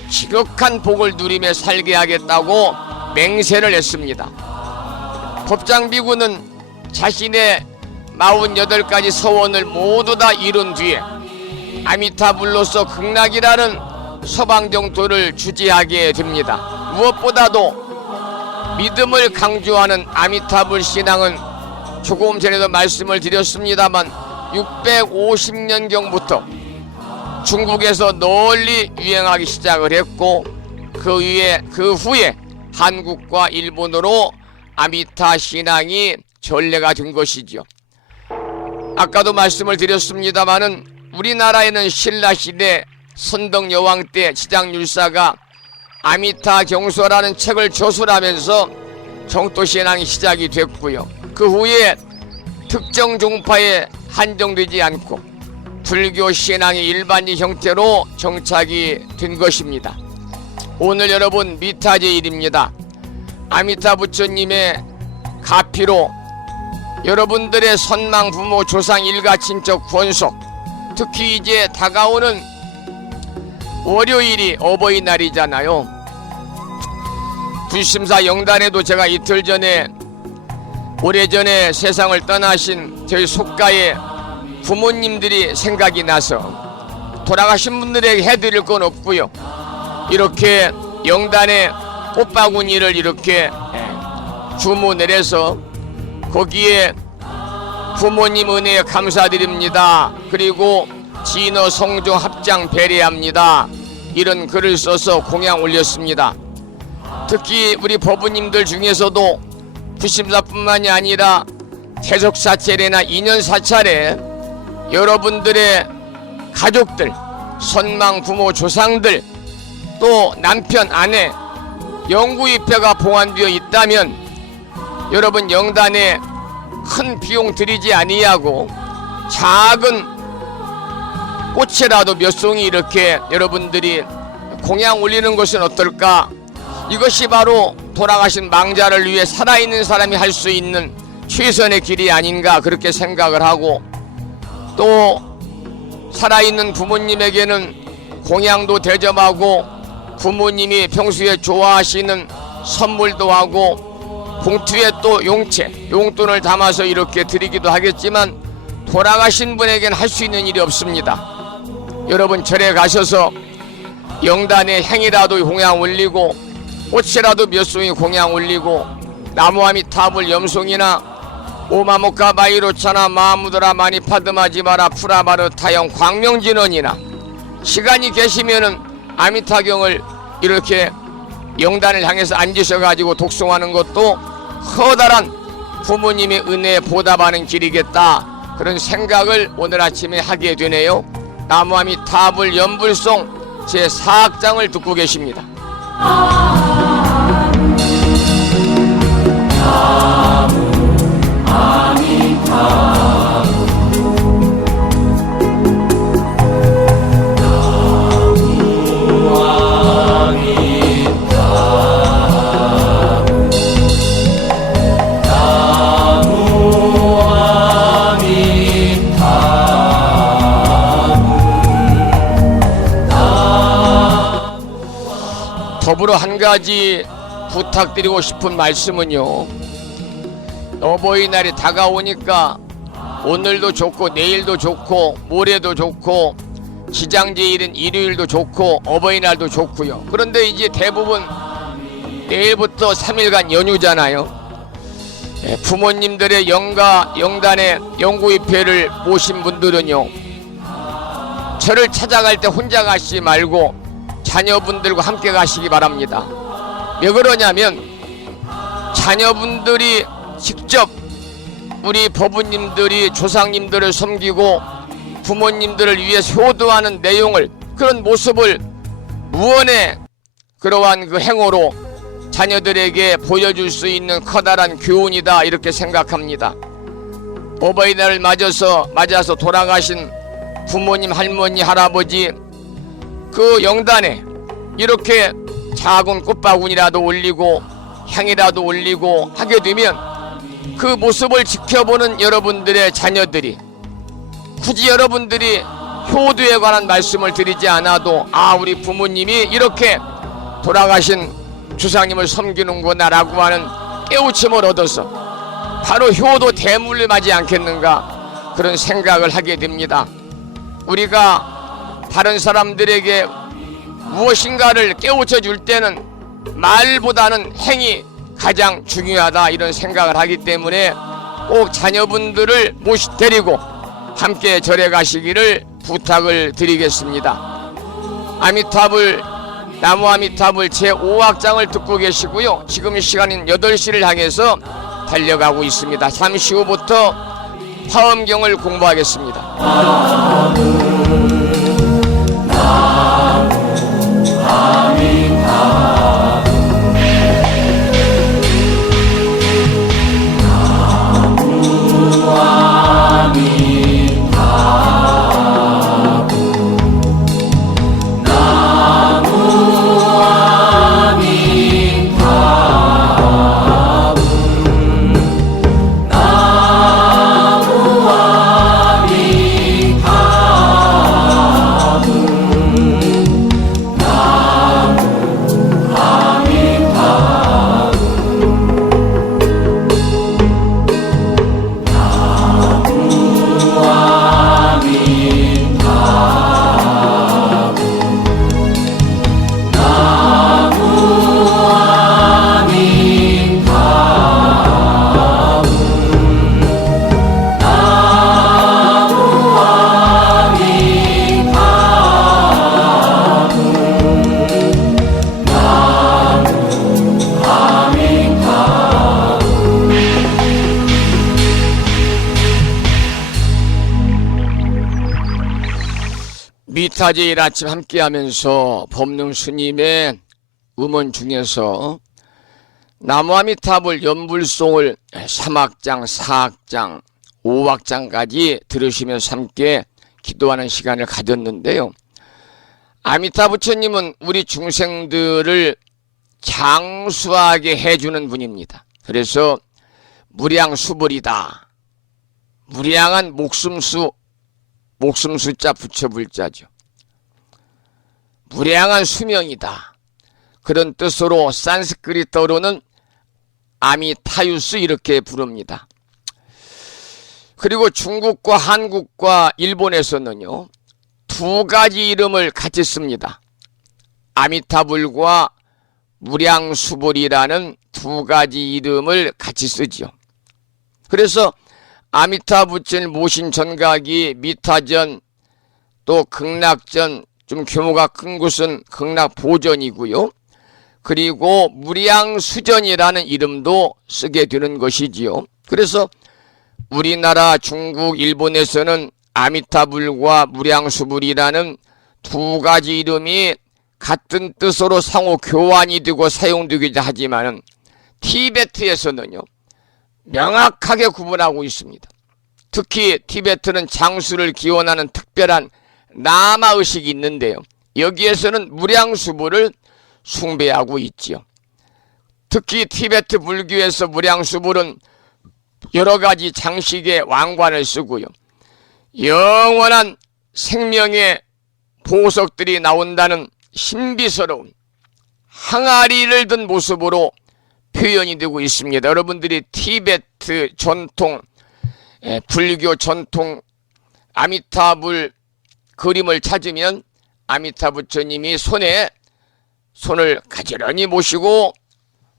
지극한 복을 누리며 살게 하겠다고 맹세를 했습니다. 법장비구는 자신의 48가지 서원을 모두 다 이룬 뒤에 아미타불로서 극락이라는 서방정토를 주지하게 됩니다. 무엇보다도 믿음을 강조하는 아미타불 신앙은 조금 전에도 말씀을 드렸습니다만 650년경부터 중국에서 널리 유행하기 시작을 했고, 그 후에 한국과 일본으로 아미타 신앙이 전래가 된 것이죠. 아까도 말씀을 드렸습니다마는 우리나라에는 신라시대 선덕여왕 때 지장율사가 아미타 경소라는 책을 저술하면서 정토신앙이 시작이 됐고요. 그 후에 특정 종파에 한정되지 않고 불교 신앙의 일반적 형태로 정착이 된 것입니다. 오늘 여러분 미타제일입니다. 아미타 부처님의 가피로 여러분들의 선망 부모 조상 일가 친척 권속, 특히 이제 다가오는 월요일이 어버이날이잖아요. 불심사 영단에도 제가 이틀 전에 오래전에 세상을 떠나신 저희 속가의 부모님들이 생각이 나서 돌아가신 분들에게 해드릴 건 없고요. 이렇게 영단에 꽃바구니를 이렇게 주문을 해서 거기에 부모님 은혜에 감사드립니다. 그리고 진어 성종 합장 배례합니다. 이런 글을 써서 공양 올렸습니다. 특히 우리 법부님들 중에서도 부심사뿐만이 아니라 태석사찰이나 인연사찰에 여러분들의 가족들, 선망 부모 조상들, 또 남편 아내 영구입회가 봉안되어 있다면 여러분 영단에 큰 비용 들이지 아니하고 작은 꽃이라도 몇 송이 이렇게 여러분들이 공양 올리는 것은 어떨까? 이것이 바로 돌아가신 망자를 위해 살아있는 사람이 할 수 있는 최선의 길이 아닌가 그렇게 생각을 하고, 또 살아있는 부모님에게는 공양도 대접하고 부모님이 평소에 좋아하시는 선물도 하고 봉투에 또 용돈을 담아서 이렇게 드리기도 하겠지만 돌아가신 분에게는 할 수 있는 일이 없습니다. 여러분 절에 가셔서 영단에 향이라도 공양 올리고 꽃이라도 몇 송이 공양 올리고 나무아미타불 염송이나 오마모카 바이로차나 마무드라 마니파드마지마라 프라바르 타영 광명진원이나 시간이 계시면은 아미타경을 이렇게 영단을 향해서 앉으셔가지고 독송하는 것도 커다란 부모님의 은혜에 보답하는 길이겠다, 그런 생각을 오늘 아침에 하게 되네요. 나무아미타불 연불송 제4악장을 듣고 계십니다. 더불어 한 가지 부탁드리고 싶은 말씀은요, 어버이날이 다가오니까 오늘도 좋고 내일도 좋고 모레도 좋고 지장제일은 일요일도 좋고 어버이날도 좋고요. 그런데 이제 대부분 내일부터 3일간 연휴잖아요. 부모님들의 영단에 영구입회를 모신 분들은요, 저를 찾아갈 때 혼자 가시지 말고 자녀분들과 함께 가시기 바랍니다. 왜 그러냐면 자녀분들이 직접 우리 법부님들이 조상님들을 섬기고 부모님들을 위해서 효도하는 내용을, 그런 모습을 무언의 그러한 그 행호로 자녀들에게 보여줄 수 있는 커다란 교훈이다, 이렇게 생각합니다. 어버이날을 맞아서 돌아가신 부모님, 할머니, 할아버지 그 영단에 이렇게 작은 꽃바구니라도 올리고 향이라도 올리고 하게 되면 그 모습을 지켜보는 여러분들의 자녀들이 굳이 여러분들이 효도에 관한 말씀을 드리지 않아도 우리 부모님이 이렇게 돌아가신 주상님을 섬기는구나 라고 하는 깨우침을 얻어서 바로 효도 대물을 맞지 않겠는가, 그런 생각을 하게 됩니다. 우리가 다른 사람들에게 무엇인가를 깨우쳐 줄 때는 말보다는 행이 가장 중요하다, 이런 생각을 하기 때문에 꼭 자녀분들을 데리고 함께 절에 가시기를 부탁을 드리겠습니다. 아미타불, 나무아미타불 제5악장을 듣고 계시고요. 지금 시간인 8시를 향해서 달려가고 있습니다. 잠시 후부터 화엄경을 공부하겠습니다. 미타제일 아침 함께하면서 법능 스님의 음원 중에서 나무아미타불 연불송을 3악장, 4악장, 5악장까지 들으시면서 함께 기도하는 시간을 가졌는데요. 아미타 부처님은 우리 중생들을 장수하게 해주는 분입니다. 그래서 무량수불이다. 무량한 목숨수, 목숨수자 부처불자죠. 무량한 수명이다. 그런 뜻으로 산스크리트어로는 아미타유스 이렇게 부릅니다. 그리고 중국과 한국과 일본에서는요, 두 가지 이름을 같이 씁니다. 아미타불과 무량수불이라는 두 가지 이름을 같이 쓰죠. 그래서 아미타 부처를 모신 전각이 미타전, 또 극락전, 좀 규모가 큰 곳은 극락보전이고요. 그리고 무량수전이라는 이름도 쓰게 되는 것이지요. 그래서 우리나라, 중국, 일본에서는 아미타불과 무량수불이라는 두 가지 이름이 같은 뜻으로 상호 교환이 되고 사용되기도 하지만 티베트에서는요, 명확하게 구분하고 있습니다. 특히 티베트는 장수를 기원하는 특별한 나마의식이 있는데요. 여기에서는 무량수불을 숭배하고 있지요. 특히 티베트 불교에서 무량수불은 여러 가지 장식의 왕관을 쓰고요. 영원한 생명의 보석들이 나온다는 신비스러운 항아리를 든 모습으로 표현이 되고 있습니다. 여러분들이 티베트 전통, 불교 전통 아미타불 그림을 찾으면 아미타 부처님이 손을 가지런히 모시고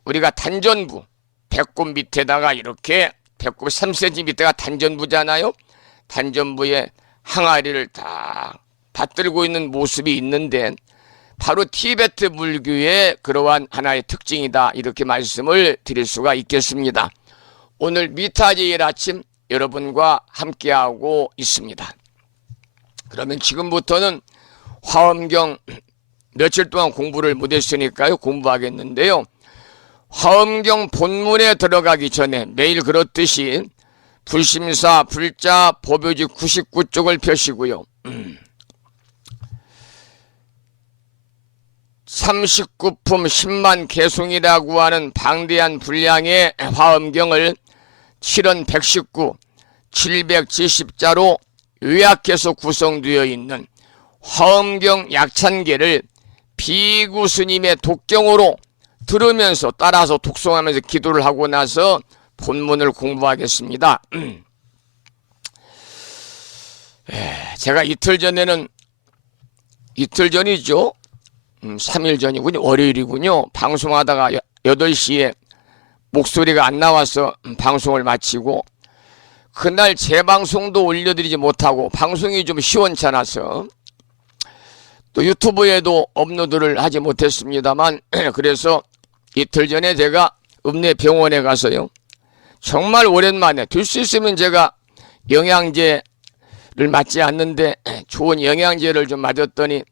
우리가 단전부, 배꼽 밑에다가 이렇게 배꼽 3cm 밑에가 단전부잖아요. 단전부에 항아리를 다 받들고 있는 모습이 있는데 바로 티베트 불교의 그러한 하나의 특징이다, 이렇게 말씀을 드릴 수가 있겠습니다. 오늘 미타제일 아침 여러분과 함께하고 있습니다. 그러면 지금부터는 화엄경 며칠 동안 공부를 못했으니까요, 공부하겠는데요. 화엄경 본문에 들어가기 전에 매일 그렇듯이 불심사, 불자, 법요지 99쪽을 펴시고요. 39품 10만 개송이라고 하는 방대한 분량의 화엄경을 7원 119, 770자로 요약해서 구성되어 있는 화엄경 약찬계를 비구 스님의 독경으로 들으면서 따라서 독송하면서 기도를 하고 나서 본문을 공부하겠습니다. 제가 이틀 전이죠. 3일 전이군요. 월요일이군요. 방송하다가 8시에 목소리가 안 나와서 방송을 마치고 그날 재방송도 올려드리지 못하고 방송이 좀 시원찮아서 또 유튜브에도 업로드를 하지 못했습니다만 그래서 이틀 전에 제가 읍내병원에 가서요. 정말 오랜만에 될 수 있으면 제가 영양제를 맞지 않는데 좋은 영양제를 좀 맞았더니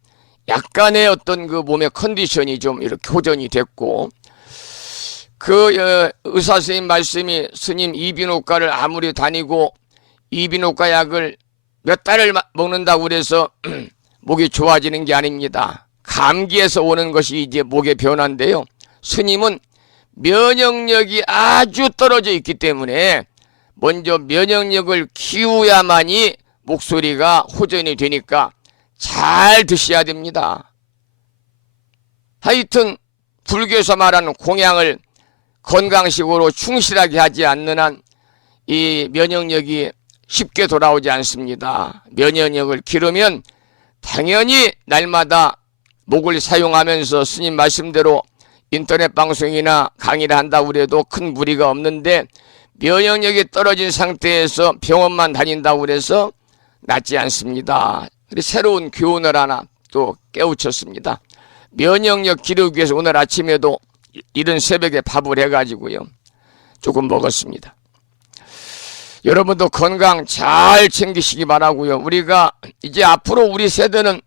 약간의 어떤 그 몸의 컨디션이 좀 이렇게 호전이 됐고 그 의사 선생님 말씀이 스님 이비인후과를 아무리 다니고 이비인후과 약을 몇 달을 먹는다고 그래서 목이 좋아지는 게 아닙니다. 감기에서 오는 것이 이제 목의 변화인데요. 스님은 면역력이 아주 떨어져 있기 때문에 먼저 면역력을 키워야만이 목소리가 호전이 되니까 잘 드셔야 됩니다. 하여튼 불교에서 말하는 공양을 건강식으로 충실하게 하지 않는 한 이 면역력이 쉽게 돌아오지 않습니다. 면역력을 기르면 당연히 날마다 목을 사용하면서 스님 말씀대로 인터넷 방송이나 강의를 한다고 해도 큰 무리가 없는데 면역력이 떨어진 상태에서 병원만 다닌다고 해서 낫지 않습니다. 그래서 새로운 교훈을 하나 또 깨우쳤습니다. 면역력 기르기 위해서 오늘 아침에도 이른 새벽에 밥을 해가지고요. 조금 먹었습니다. 여러분도 건강 잘 챙기시기 바라고요. 우리가 이제 앞으로 우리 세대는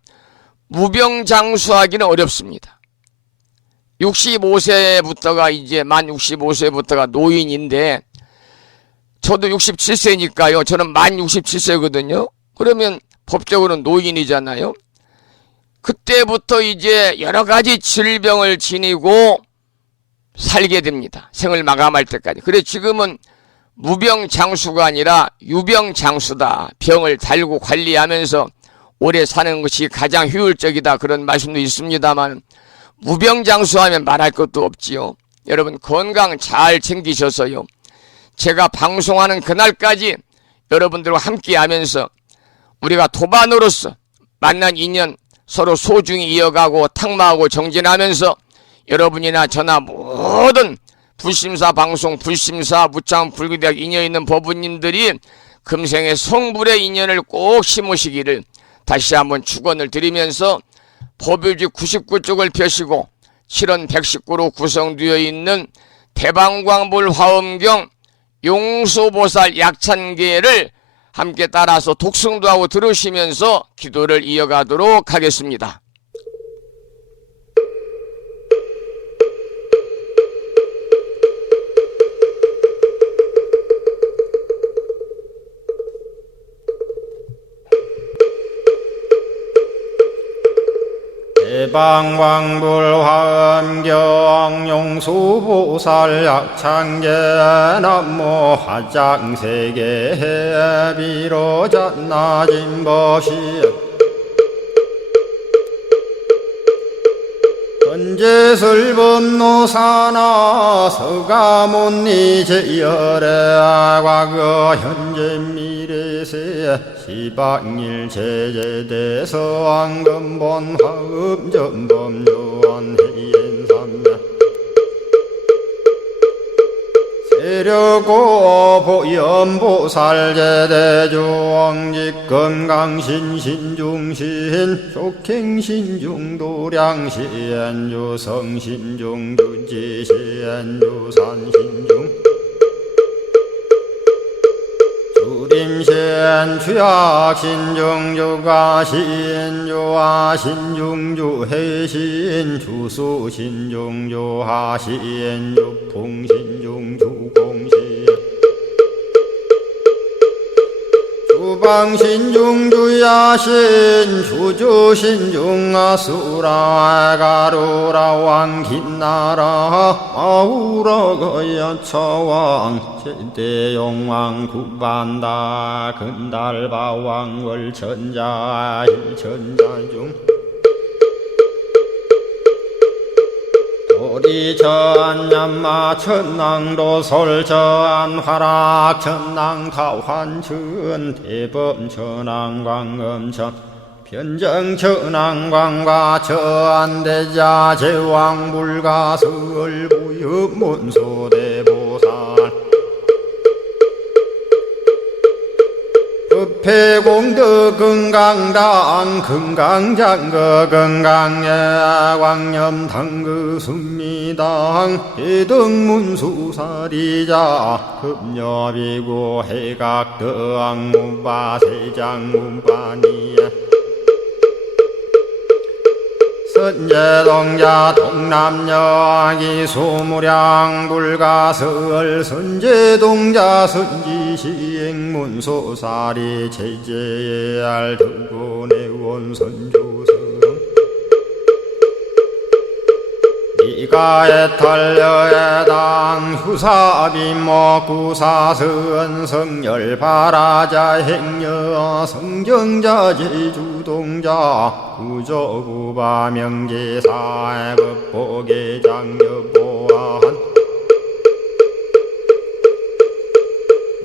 무병장수하기는 어렵습니다. 65세부터가 이제 만 65세부터가 노인인데 저도 67세니까요. 저는 만 67세거든요. 그러면 법적으로는 노인이잖아요. 그때부터 이제 여러 가지 질병을 지니고 살게 됩니다. 생을 마감할 때까지. 그래 지금은 무병장수가 아니라 유병장수다. 병을 달고 관리하면서 오래 사는 것이 가장 효율적이다. 그런 말씀도 있습니다만 무병장수하면 말할 것도 없지요. 여러분 건강 잘 챙기셔서요. 제가 방송하는 그날까지 여러분들과 함께 하면서 우리가 도반으로서 만난 인연 서로 소중히 이어가고 탁마하고 정진하면서 여러분이나 저나 모든 불심사 방송, 불심사, 무창, 불교대학 인연 있는 법부님들이 금생의 성불의 인연을 꼭 심으시기를 다시 한번 축원을 드리면서 법요지 99쪽을 펴시고 7원 119로 구성되어 있는 대방광불 화엄경 용소보살 약찬계를 함께 따라서 독승도 하고 들으시면서 기도를 이어가도록 하겠습니다. 대방광불 화엄경 용수보살 약창계 남모 화장세계 비로잔나진 법시 현재설법노사나 서가몬니 제열의 과거 현재 미래세 시방일 제제대서 왕금본 화음전범 요한해인삼야 세력고 보연보살 제대주왕직 건강신신중신 족행신중도량신 유성신중 주지신 유산신중 주림신 취약신중 유가신 유하신중 주해신 주수신중 유하신 유풍신중 주공신 주방신중 주야신 주주신중 아수라 가루라 왕긴나라 마우라 여차왕 제대용왕 구반다 근달바왕 월천자 일천자중 도리전 연마 천낭도 솔전 화락 천낭 타환천 대범 천왕 광음천 변정 천왕 광과 천대자 제왕 불가설 부유 문소대보살 급회공덕 건강당 건강장거 건강예 광염당그 순미당 해등문수사리자 급녀비고 해각덕 문바 세장 문바니야 선제동자 동남여기 소무량 불가설 선제동자 선지시행문소사리 제제알 등군의원 선주성 이가에탈려에당 후사비모 구사선 성열바라자 행여 성경자 제주동자 구조구바 명제사의 법보계장여보안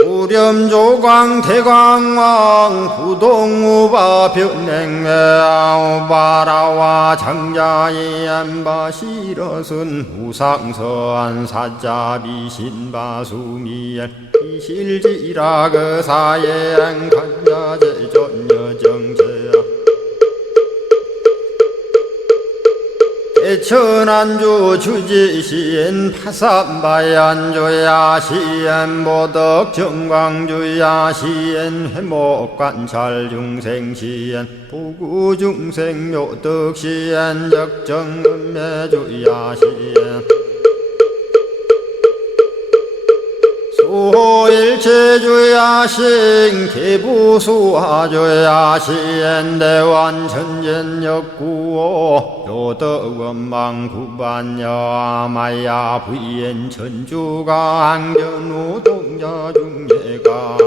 우렴조광 대광왕 부동우바 변냉매아 우바라와 장자이 안바시러슨 우상서안 사자비 신바수미엘 이실지라 그사예 안간자제 전여정제야 대천안주 주지시인 파산바얀주야 시엔 보덕 정광주야 시엔 회목관찰 중생시엔 보구중생 묘덕시엔 역정음매주야 시엔 소일체주야신 개부수하주야신 대완천전역구오 요덕원망구반야 마야 부인 천주가 안견우 동자중예가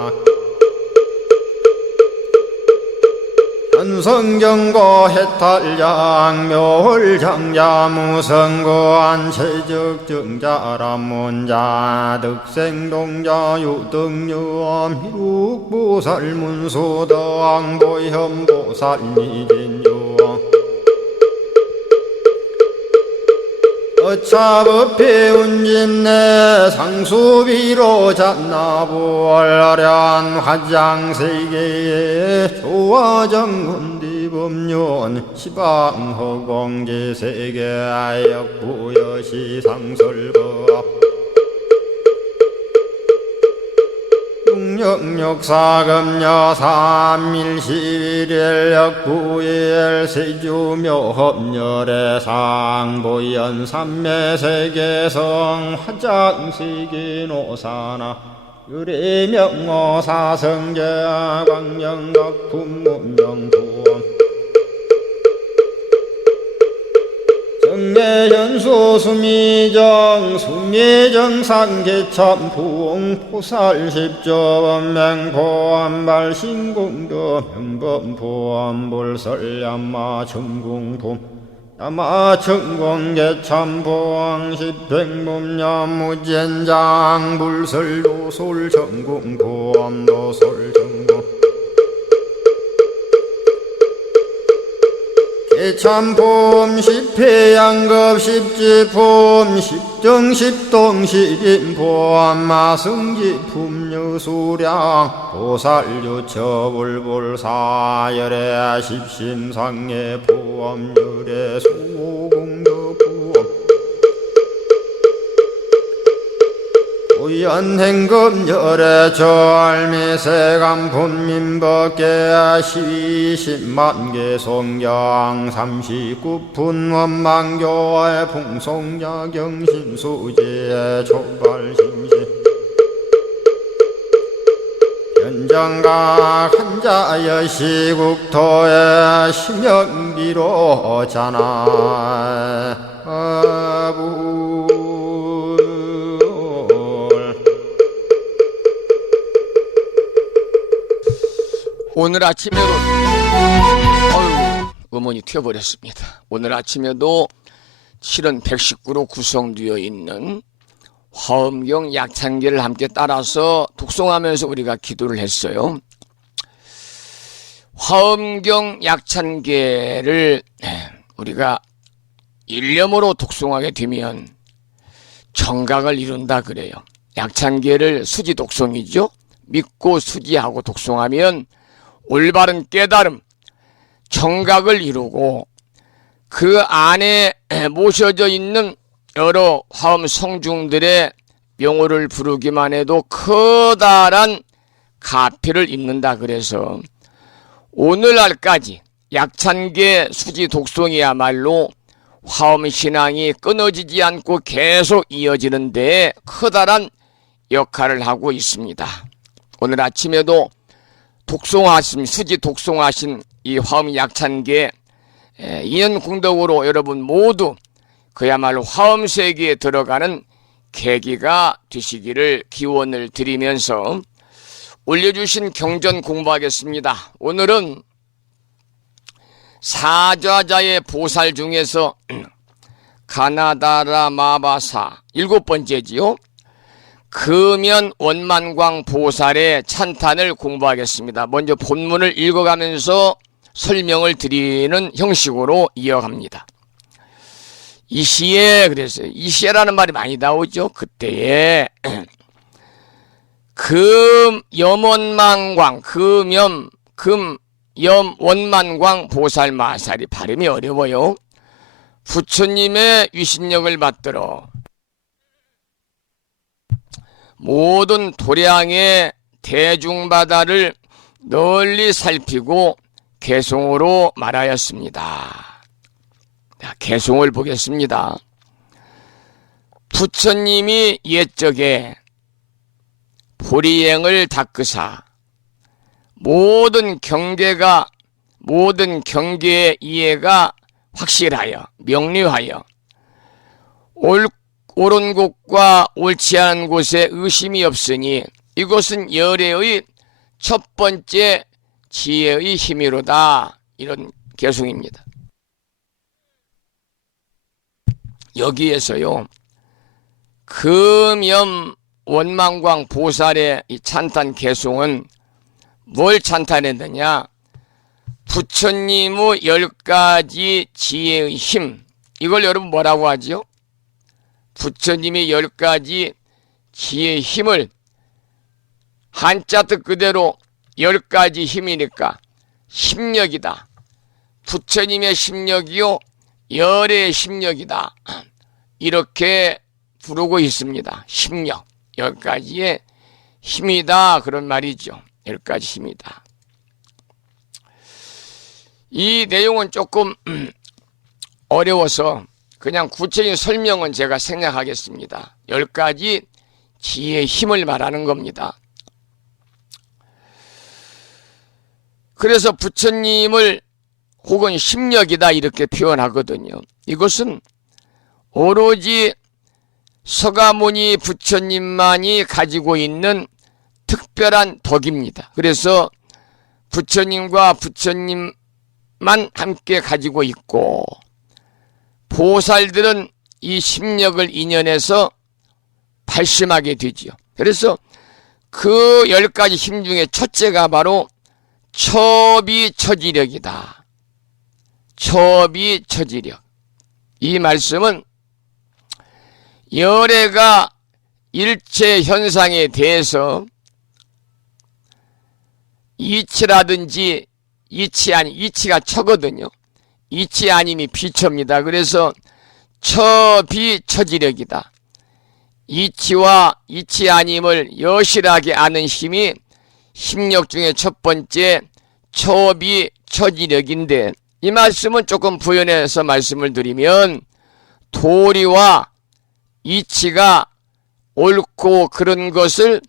현성경고 해탈양 묘홀장자 무성고한 체적정자람문자 득생동자 유등유엄 희룩보살문소덕보현보살미진유 어차법피 운집내 상수비로 잔나부얼련 화장세계에 조화정운디법륜 시방허공제세계 역부여시 상설법 육력사금여 3일 11일 역부일 세주묘법열의 상보연 삼매세계성 화장세계노사나 유래명어 사성제 광명각품문명부엄 정례현수 수미정 수미정상계참풍 포살십조범맹포암발신공도 명범포암불설야마 천궁품 야마천공계참포항 십행범야무젠장 불설도솔 천궁포암도솔천궁 개참폼 십회양급 십지폼 십정십동 십인폼 마승지품 유수량 보살유처불불사열의 십심상의 포함열의 소공덕부엄 오연행급열의 절미세간품민법계 시십만개 송경 39분 원망교의 풍송야경신수제 촉발심시 현정각 한자여 시국토의 심영비로 자나 오늘 아침에도 음원이 튀어버렸습니다. 오늘 아침에도 7119로 구성되어 있는 화엄경 약찬계를 함께 따라서 독송하면서 우리가 기도를 했어요. 화엄경 약찬계를 우리가 일념으로 독송하게 되면 정각을 이룬다 그래요. 약찬계를 수지 독송이죠. 믿고 수지하고 독송하면 올바른 깨달음, 정각을 이루고 그 안에 모셔져 있는 여러 화엄 성중들의 명호를 부르기만 해도 커다란 가피를 입는다. 그래서 오늘날까지 약찬계 수지 독송이야말로 화엄 신앙이 끊어지지 않고 계속 이어지는 데 커다란 역할을 하고 있습니다. 오늘 아침에도 수지 독송하신 이 화엄 약찬계 인연공덕으로 여러분 모두 그야말로 화엄 세계에 들어가는 계기가 되시기를 기원을 드리면서 올려주신 경전 공부하겠습니다. 오늘은 사좌자의 보살 중에서 가나다라 마바사 7번째지요. 금연 원만광 보살의 찬탄을 공부하겠습니다. 먼저 본문을 읽어가면서 설명을 드리는 형식으로 이어갑니다. 이 시에 그랬어요. 이 시에라는 말이 많이 나오죠. 그때에 금염원만광 금염 원만광 보살 마살이 발음이 어려워요. 부처님의 위신력을 받들어 모든 도량의 대중바다를 널리 살피고 개송으로 말하였습니다. 자, 개송을 보겠습니다. 부처님이 옛적에 보리행을 닦으사 모든 경계의 이해가 확실하여 명료하여 옳은 곳과 옳지 않은 곳에 의심이 없으니 이것은 열애의 첫 번째 지혜의 힘이로다. 이런 개송입니다. 여기에서요, 금염 원망광 보살의 이 찬탄 개송은 뭘 찬탄했느냐? 부처님의 10가지 지혜의 힘, 이걸 여러분 뭐라고 하지요? 부처님이 10가지 지혜의 힘을 한자 뜻 그대로 10가지 힘이니까 심력이다. 부처님의 심력이요, 열의 심력이다. 이렇게 부르고 있습니다. 심력, 10가지의 힘이다, 그런 말이죠. 10가지 힘이다. 이 내용은 조금 어려워서 그냥 구체적인 설명은 제가 생략하겠습니다. 10가지 지혜의 힘을 말하는 겁니다. 그래서 부처님을 혹은 심력이다 이렇게 표현하거든요. 이것은 오로지 서가모니 부처님만이 가지고 있는 특별한 덕입니다. 그래서 부처님과 부처님만 함께 가지고 있고, 보살들은 이 심력을 인연해서 발심하게 되지요. 그래서 그 10가지 힘 중에 첫째가 바로 처비처지력이다. 처비처지력. 이 말씀은 열애가 일체 현상에 대해서 이치라든지 이치가 처거든요. 이치 아님이 비처입니다. 그래서 처비처지력이다. 이치와 이치 아님을 여실하게 아는 힘이 심력 중에 첫 번째 처비처지력인데, 이 말씀은 조금 부연해서 말씀을 드리면 도리와 이치가 옳고 그런 것을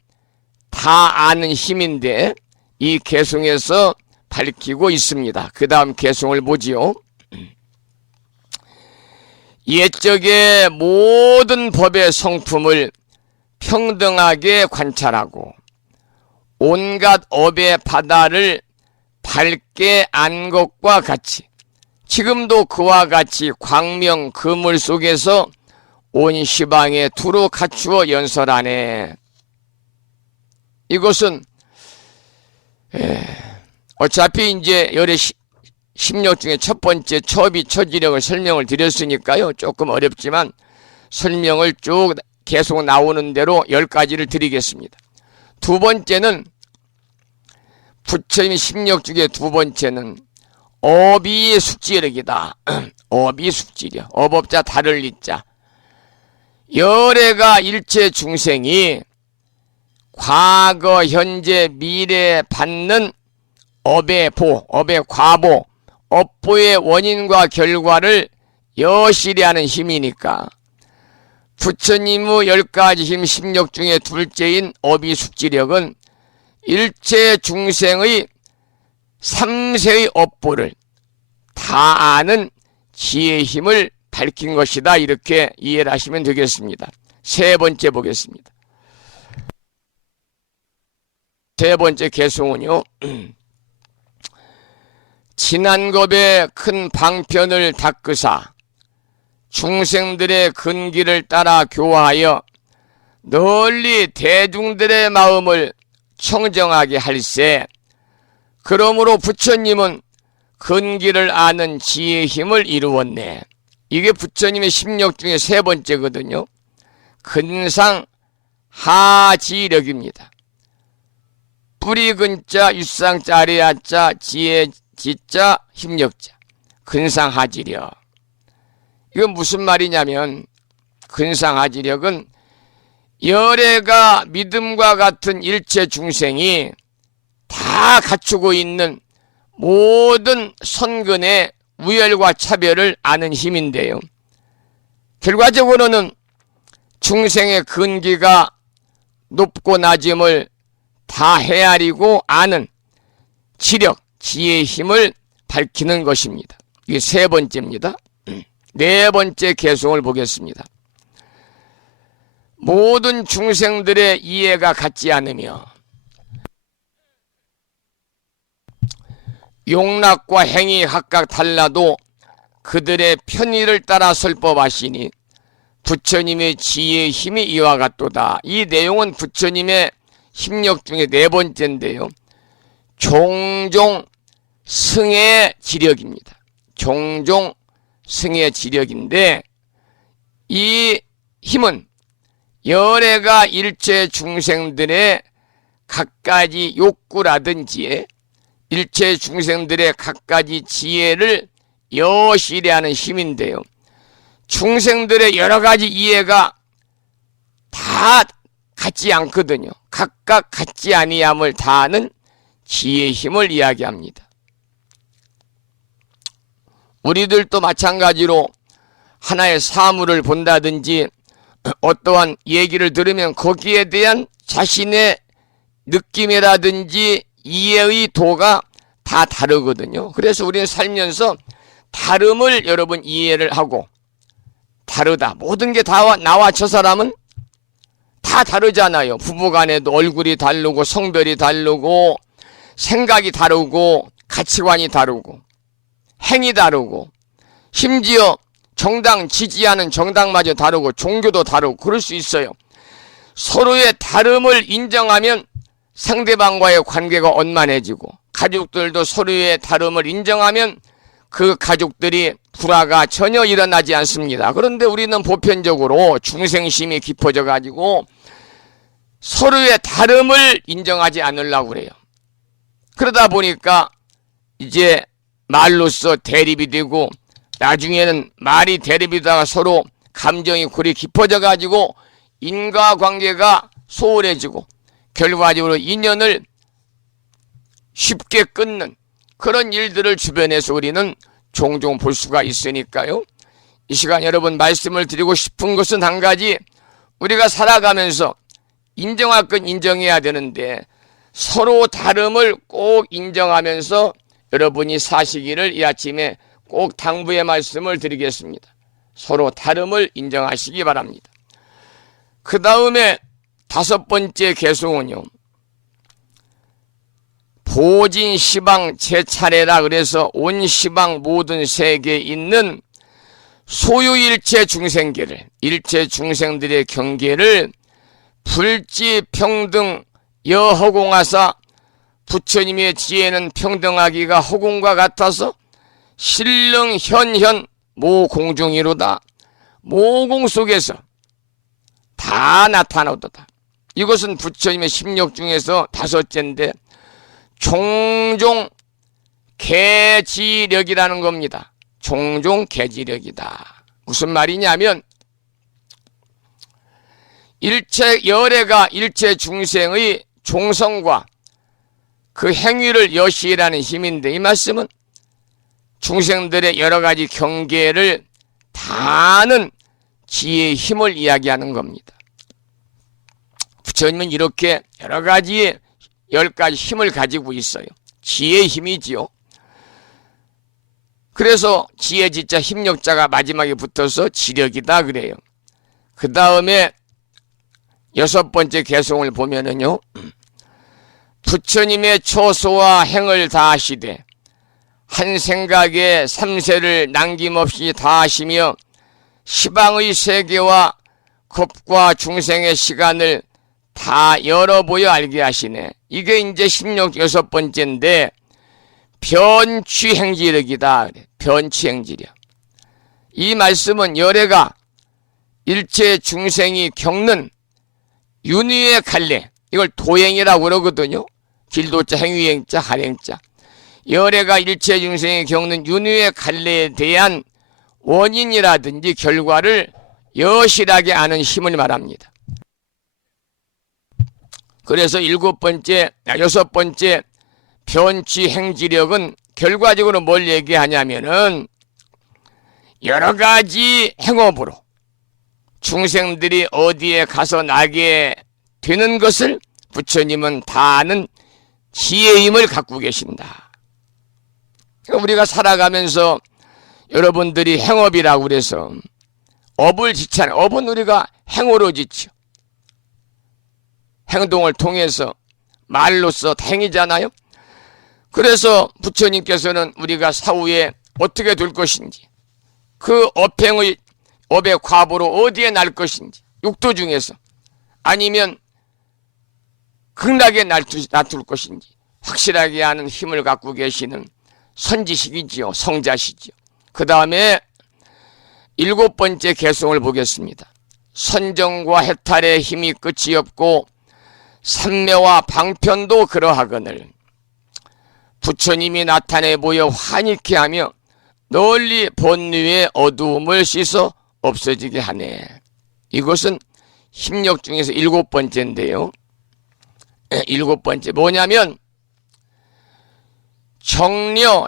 다 아는 힘인데 이 개송에서 밝히고 있습니다. 그 다음 개송을 보지요. 옛적의 모든 법의 성품을 평등하게 관찰하고 온갖 업의 바다를 밝게 안 것과 같이 지금도 그와 같이 광명 그물 속에서 온 시방에 두루 갖추어 연설하네. 이것은 어차피 이제 열의 심력 중에 첫 번째 처비처지력을 설명을 드렸으니까요, 조금 어렵지만 설명을 쭉 계속 나오는 대로 10가지를 드리겠습니다. 두 번째는 부처님의 심력 중에 두 번째는 어비숙지력이다. 어비숙지력, 어법자 다를 이자. 열애가 일체 중생이 과거, 현재, 미래 받는 업의 과보, 업보의 원인과 결과를 여실히 하는 힘이니까 부처님의 10가지 힘 심력 중에 둘째인 어비숙지력은 일체 중생의 3세의 업보를 다 아는 지혜의 힘을 밝힌 것이다. 이렇게 이해를 하시면 되겠습니다. 세 번째 보겠습니다. 세 번째 개송은요, 진한겁의 큰 방편을 닦으사 중생들의 근기를 따라 교화하여 널리 대중들의 마음을 청정하게 할세. 그러므로 부처님은 근기를 아는 지혜의 힘을 이루었네. 이게 부처님의 심력 중에 세 번째거든요. 근상하지력입니다. 뿌리 근자, 유쌍자, 아래야자, 지혜 지자, 힘력자. 근상하지력. 이건 무슨 말이냐면 근상하지력은 열애가 믿음과 같은 일체 중생이 다 갖추고 있는 모든 선근의 우열과 차별을 아는 힘인데요. 결과적으로는 중생의 근기가 높고 낮음을 다 헤아리고 아는 지력, 지혜의 힘을 밝히는 것입니다. 이게 세 번째입니다. 네 번째 개송을 보겠습니다. 모든 중생들의 이해가 같지 않으며 용락과 행위 각각 달라도 그들의 편의를 따라 설법하시니 부처님의 지혜의 힘이 이와 같도다. 이 내용은 부처님의 힘력 중에 네 번째인데요. 종종 승의 지력입니다. 종종 승의 지력인데 이 힘은 열애가 일체 중생들의 갖가지 욕구라든지 일체 중생들의 갖가지 지혜를 여실히 하는 힘인데요. 중생들의 여러 가지 이해가 다 같지 않거든요. 각각 같지 아니함을 다하는 지혜의 힘을 이야기합니다. 우리들도 마찬가지로 하나의 사물을 본다든지 어떠한 얘기를 들으면 거기에 대한 자신의 느낌이라든지 이해의 도가 다 다르거든요. 그래서 우리는 살면서 다름을 여러분 이해를 하고 다르다. 모든 게 다 나와 저 사람은 다 다르잖아요. 부부간에도 얼굴이 다르고 성별이 다르고 생각이 다르고 가치관이 다르고 행위 다르고 심지어 정당 지지하는 정당마저 다르고 종교도 다르고 그럴 수 있어요. 서로의 다름을 인정하면 상대방과의 관계가 원만해지고 가족들도 서로의 다름을 인정하면 그 가족들이 불화가 전혀 일어나지 않습니다. 그런데 우리는 보편적으로 중생심이 깊어져 가지고 서로의 다름을 인정하지 않으려고 그래요. 그러다 보니까 이제 말로써 대립이 되고 나중에는 말이 대립이 되다가 서로 감정이 골이 깊어져 가지고 인과관계가 소홀해지고 결과적으로 인연을 쉽게 끊는 그런 일들을 주변에서 우리는 종종 볼 수가 있으니까요. 이 시간 여러분 말씀을 드리고 싶은 것은 한 가지, 우리가 살아가면서 인정할 건 인정해야 되는데 서로 다름을 꼭 인정하면서 여러분이 사시기를 이 아침에 꼭 당부의 말씀을 드리겠습니다. 서로 다름을 인정하시기 바랍니다. 그 다음에 다섯 번째 개송은요, 보진 시방 제 차례라 그래서 온 시방 모든 세계에 있는 소유일체 중생계를, 일체 중생들의 경계를 불지평등 여허공하사 부처님의 지혜는 평등하기가 허공과 같아서 신릉현현 모공중이로다. 모공 속에서 다 나타나도다. 이것은 부처님의 심력 중에서 다섯째인데 종종 개지력이라는 겁니다. 종종 개지력이다. 무슨 말이냐면 일체 열애가 일체 중생의 종성과 그 행위를 여시라는 힘인데 이 말씀은 중생들의 여러 가지 경계를 다 아는 지혜의 힘을 이야기하는 겁니다. 부처님은 이렇게 여러 가지 10가지 힘을 가지고 있어요. 지혜의 힘이지요. 그래서 지혜지자 힘력자가 마지막에 붙어서 지력이다 그래요. 그 다음에 여섯 번째 개송을 보면은요, 부처님의 초소와 행을 다하시되 한 생각에 삼세를 남김없이 다하시며 시방의 세계와 겁과 중생의 시간을 다 열어보여 알게 하시네. 이게 이제 심력 여섯 번째인데 변취행지력이다. 변취행지력. 이 말씀은 열애가 일체 중생이 겪는 윤회의 갈래, 이걸 도행이라고 그러거든요. 길도자, 행위행자, 할행자. 열애가 일체 중생이 겪는 윤회의 갈래에 대한 원인이라든지 결과를 여실하게 아는 힘을 말합니다. 그래서 여섯 번째 변취행지력은 결과적으로 뭘 얘기하냐면은 여러 가지 행업으로 중생들이 어디에 가서 나게 되는 것을 부처님은 다 아는 지혜의 힘을 갖고 계신다. 우리가 살아가면서 여러분들이 행업이라고 그래서 업을 짓잖아요. 업은 우리가 행으로 짓죠. 행동을 통해서 말로써 행이잖아요. 그래서 부처님께서는 우리가 사후에 어떻게 될 것인지, 그 업의 과보로 어디에 날 것인지, 육도 중에서 아니면 극락에 놔둘 것인지 확실하게 아는 힘을 갖고 계시는 선지식이지요. 성자시지요. 그 다음에 7번째 개송을 보겠습니다. 선정과 해탈의 힘이 끝이 없고 삼매와 방편도 그러하거늘 부처님이 나타내 보여 환희케 하며 널리 본류의 어두움을 씻어 없어지게 하네. 이것은 힘력 중에서 7번째인데요. 7번째 뭐냐면 정려,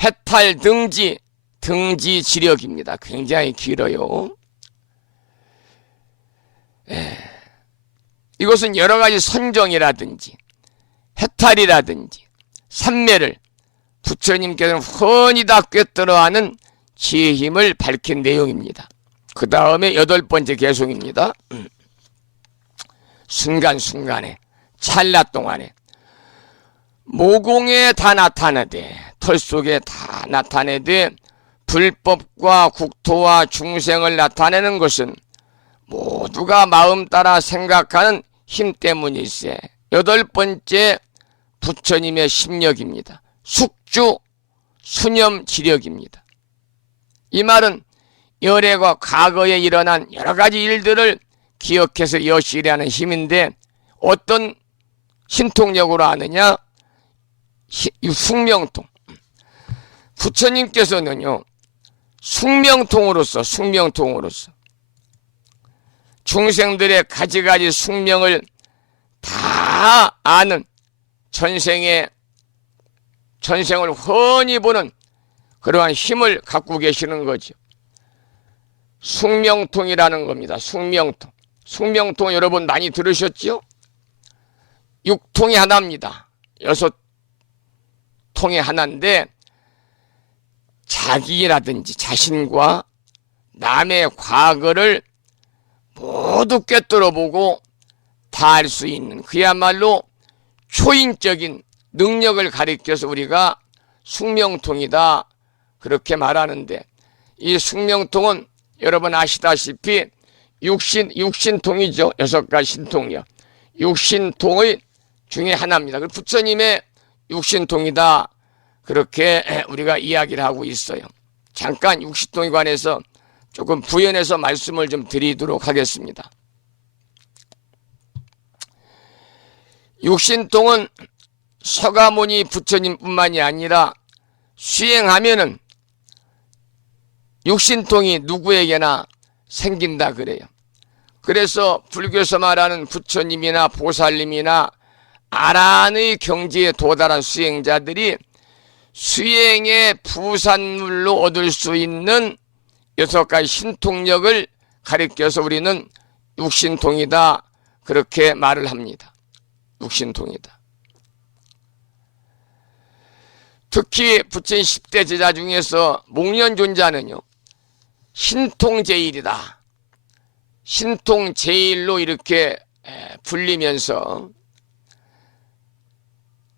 해탈, 등지 지력입니다. 굉장히 길어요. 이것은 여러 가지 선정이라든지 해탈이라든지 삼매를 부처님께서는 훤히 다 꿰뚫어하는 지혜의 힘을 밝힌 내용입니다. 그 다음에 8번째 개송입니다. 순간순간에 찰나 동안에 모공에 다 나타나되 털 속에 다 나타내되 불법과 국토와 중생을 나타내는 것은 모두가 마음 따라 생각하는 힘 때문일세. 8번째 부처님의 심력입니다. 숙주 수념 지력입니다. 이 말은 열애가 과거에 일어난 여러 가지 일들을 기억해서 여실히 하는 힘인데 어떤 신통력으로 아느냐? 숙명통. 부처님께서는요 숙명통으로서 중생들의 가지가지 숙명을 다 아는 전생을 훤히 보는 그러한 힘을 갖고 계시는 거죠. 숙명통이라는 겁니다. 숙명통 여러분 많이 들으셨죠? 6통이 하나입니다. 6통이 하나인데 자기라든지 자신과 남의 과거를 모두 꿰뚫어보고 다 알 수 있는 그야말로 초인적인 능력을 가리켜서 우리가 숙명통이다 그렇게 말하는데, 이 숙명통은 여러분 아시다시피 육신통이죠. 6가지 신통이요. 육신통의 중에 하나입니다. 부처님의 육신통이다 그렇게 우리가 이야기를 하고 있어요. 잠깐 육신통에 관해서 조금 부연해서 말씀을 좀 드리도록 하겠습니다. 육신통은 서가모니 부처님뿐만이 아니라 수행하면은 육신통이 누구에게나 생긴다 그래요. 그래서 불교에서 말하는 부처님이나 보살님이나 아란의 경지에 도달한 수행자들이 수행의 부산물로 얻을 수 있는 6가지 신통력을 가리켜서 우리는 육신통이다 그렇게 말을 합니다. 육신통이다. 특히 부처님 10대 제자 중에서 목련존자는요 신통제일이다. 신통제일로 이렇게 불리면서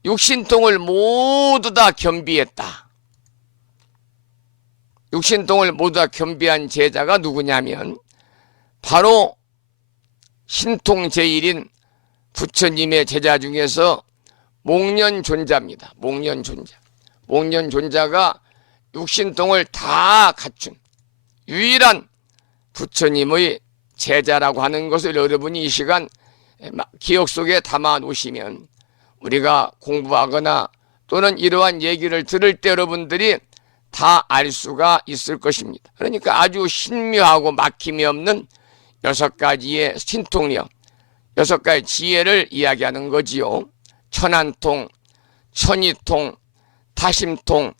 육신통을 모두 다 겸비했다. 육신통을 모두 다 겸비한 제자가 누구냐면 바로 신통제일인 부처님의 제자 중에서 목련존자입니다. 목련존자가 육신통을 다 갖춘 유일한 부처님의 제자라고 하는 것을 여러분이 이 시간 기억 속에 담아 놓으시면 우리가 공부하거나 또는 이러한 얘기를 들을 때 여러분들이 다 알 수가 있을 것입니다. 그러니까 아주 신묘하고 막힘이 없는 6가지의 신통력, 6가지 지혜를 이야기하는 거지요. 천안통, 천이통, 타심통,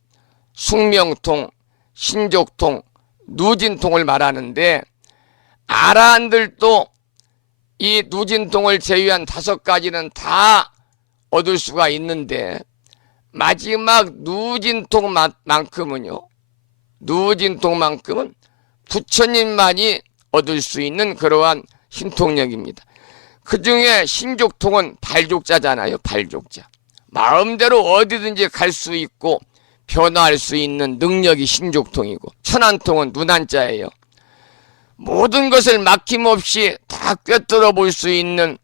숙명통, 신족통, 누진통을 말하는데, 아라한들도 이 누진통을 제외한 5가지는 다 얻을 수가 있는데, 마지막 누진통만큼은요, 누진통만큼은 부처님만이 얻을 수 있는 그러한 신통력입니다. 그 중에 신족통은 발족자잖아요. 발족자. 마음대로 어디든지 갈 수 있고 변화할 수 있는 능력이 신족통이고, 천안통은 눈한자예요. 모든 것을 막힘없이 다 꿰뚫어 볼 수 있는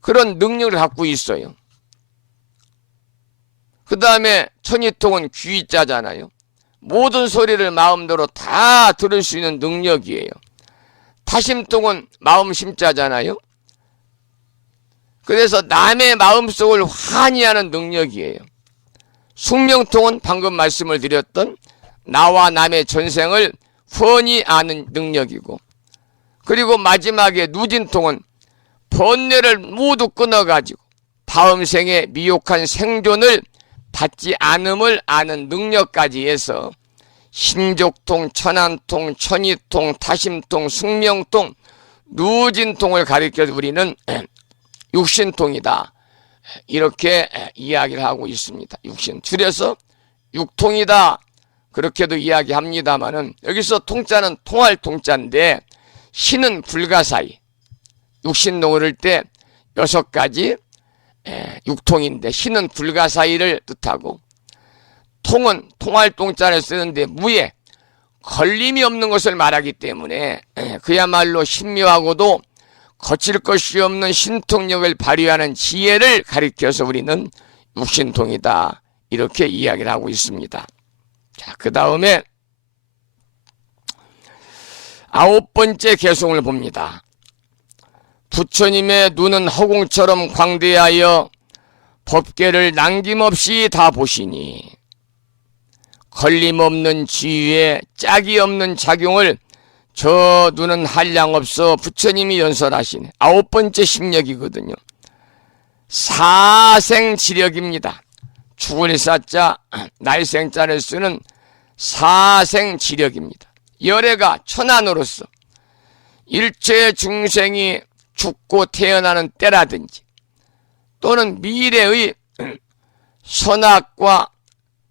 그런 능력을 갖고 있어요. 그 다음에 천이통은 귀자잖아요. 모든 소리를 마음대로 다 들을 수 있는 능력이에요. 타심통은 마음심자잖아요. 그래서 남의 마음속을 환희하는 능력이에요. 숙명통은 방금 말씀을 드렸던 나와 남의 전생을 훤히 아는 능력이고, 그리고 마지막에 누진통은 번뇌를 모두 끊어가지고 다음 생에 미혹한 생존을 받지 않음을 아는 능력까지 해서 신족통, 천안통, 천이통, 타심통, 숙명통, 누진통을 가리켜서 우리는 육신통이다, 이렇게 이야기를 하고 있습니다. 육신, 줄여서 육통이다, 그렇게도 이야기합니다만은, 여기서 통자는 통할 통자인데 신은 불가사의, 육신농 그럴 때 6가지 육통인데 신은 불가사의를 뜻하고, 통은 통할 통자를 쓰는데 무예, 걸림이 없는 것을 말하기 때문에 그야말로 신묘하고도 거칠 것이 없는 신통력을 발휘하는 지혜를 가리켜서 우리는 육신통이다, 이렇게 이야기를 하고 있습니다. 자, 그 다음에 9번째 개송을 봅니다. 부처님의 눈은 허공처럼 광대하여 법계를 남김없이 다 보시니 걸림없는 지위에 짝이 없는 작용을 저 눈은 한량없어 부처님이 연설하시네. 9번째 심력이거든요. 사생지력입니다. 죽을 사자, 날생자를 쓰는 사생지력입니다. 열애가 천안으로서 일체 중생이 죽고 태어나는 때라든지 또는 미래의 선악과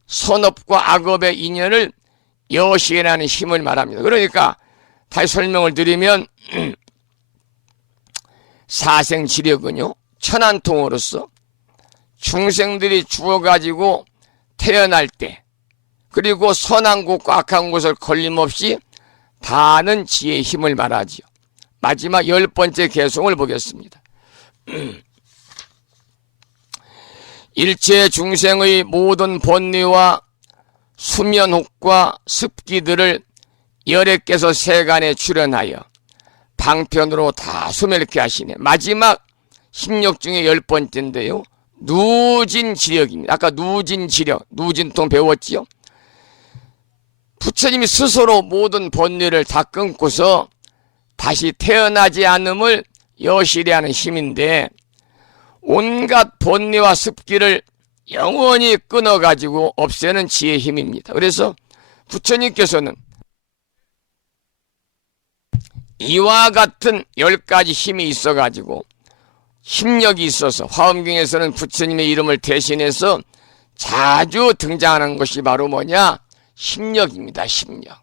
선업과 악업의 인연을 여시하는 힘을 말합니다. 그러니까 다시 설명을 드리면 사생지력은요, 천안통으로서 중생들이 죽어가지고 태어날 때, 그리고 선한 곳과 악한 곳을 걸림없이 다 아는 지혜의 힘을 말하지요. 마지막 10번째 개송을 보겠습니다. 일체 중생의 모든 번뇌와 수면혹과 습기들을 열애께서 세간에 출현하여 방편으로 다 소멸케 하시네. 마지막 심력 중에 10번째인데요. 누진지력입니다. 아까 누진지력, 누진통 배웠지요? 부처님이 스스로 모든 번뇌를 다 끊고서 다시 태어나지 않음을 여실히 하는 힘인데, 온갖 번뇌와 습기를 영원히 끊어가지고 없애는 지혜의 힘입니다. 그래서 부처님께서는 이와 같은 10가지 힘이 있어가지고 힘력이 있어서 화엄경에서는 부처님의 이름을 대신해서 자주 등장하는 것이 바로 뭐냐? 심력입니다. 심력.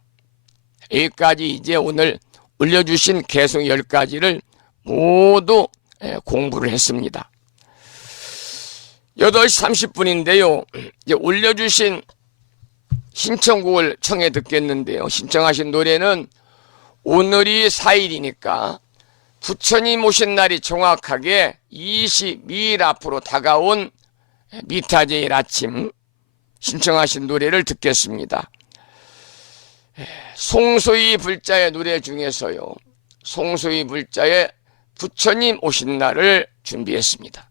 여기까지 이제 오늘 올려주신 개송 10가지를 모두 공부를 했습니다. 8시 30분인데요. 이제 올려주신 신청곡을 청해 듣겠는데요. 신청하신 노래는 오늘이 4일이니까 부처님 오신 날이 정확하게 22일 앞으로 다가온 미타제일 아침 신청하신 노래를 듣겠습니다. 송소희 불자의 노래 중에서요, 송소희 불자의 부처님 오신 날을 준비했습니다.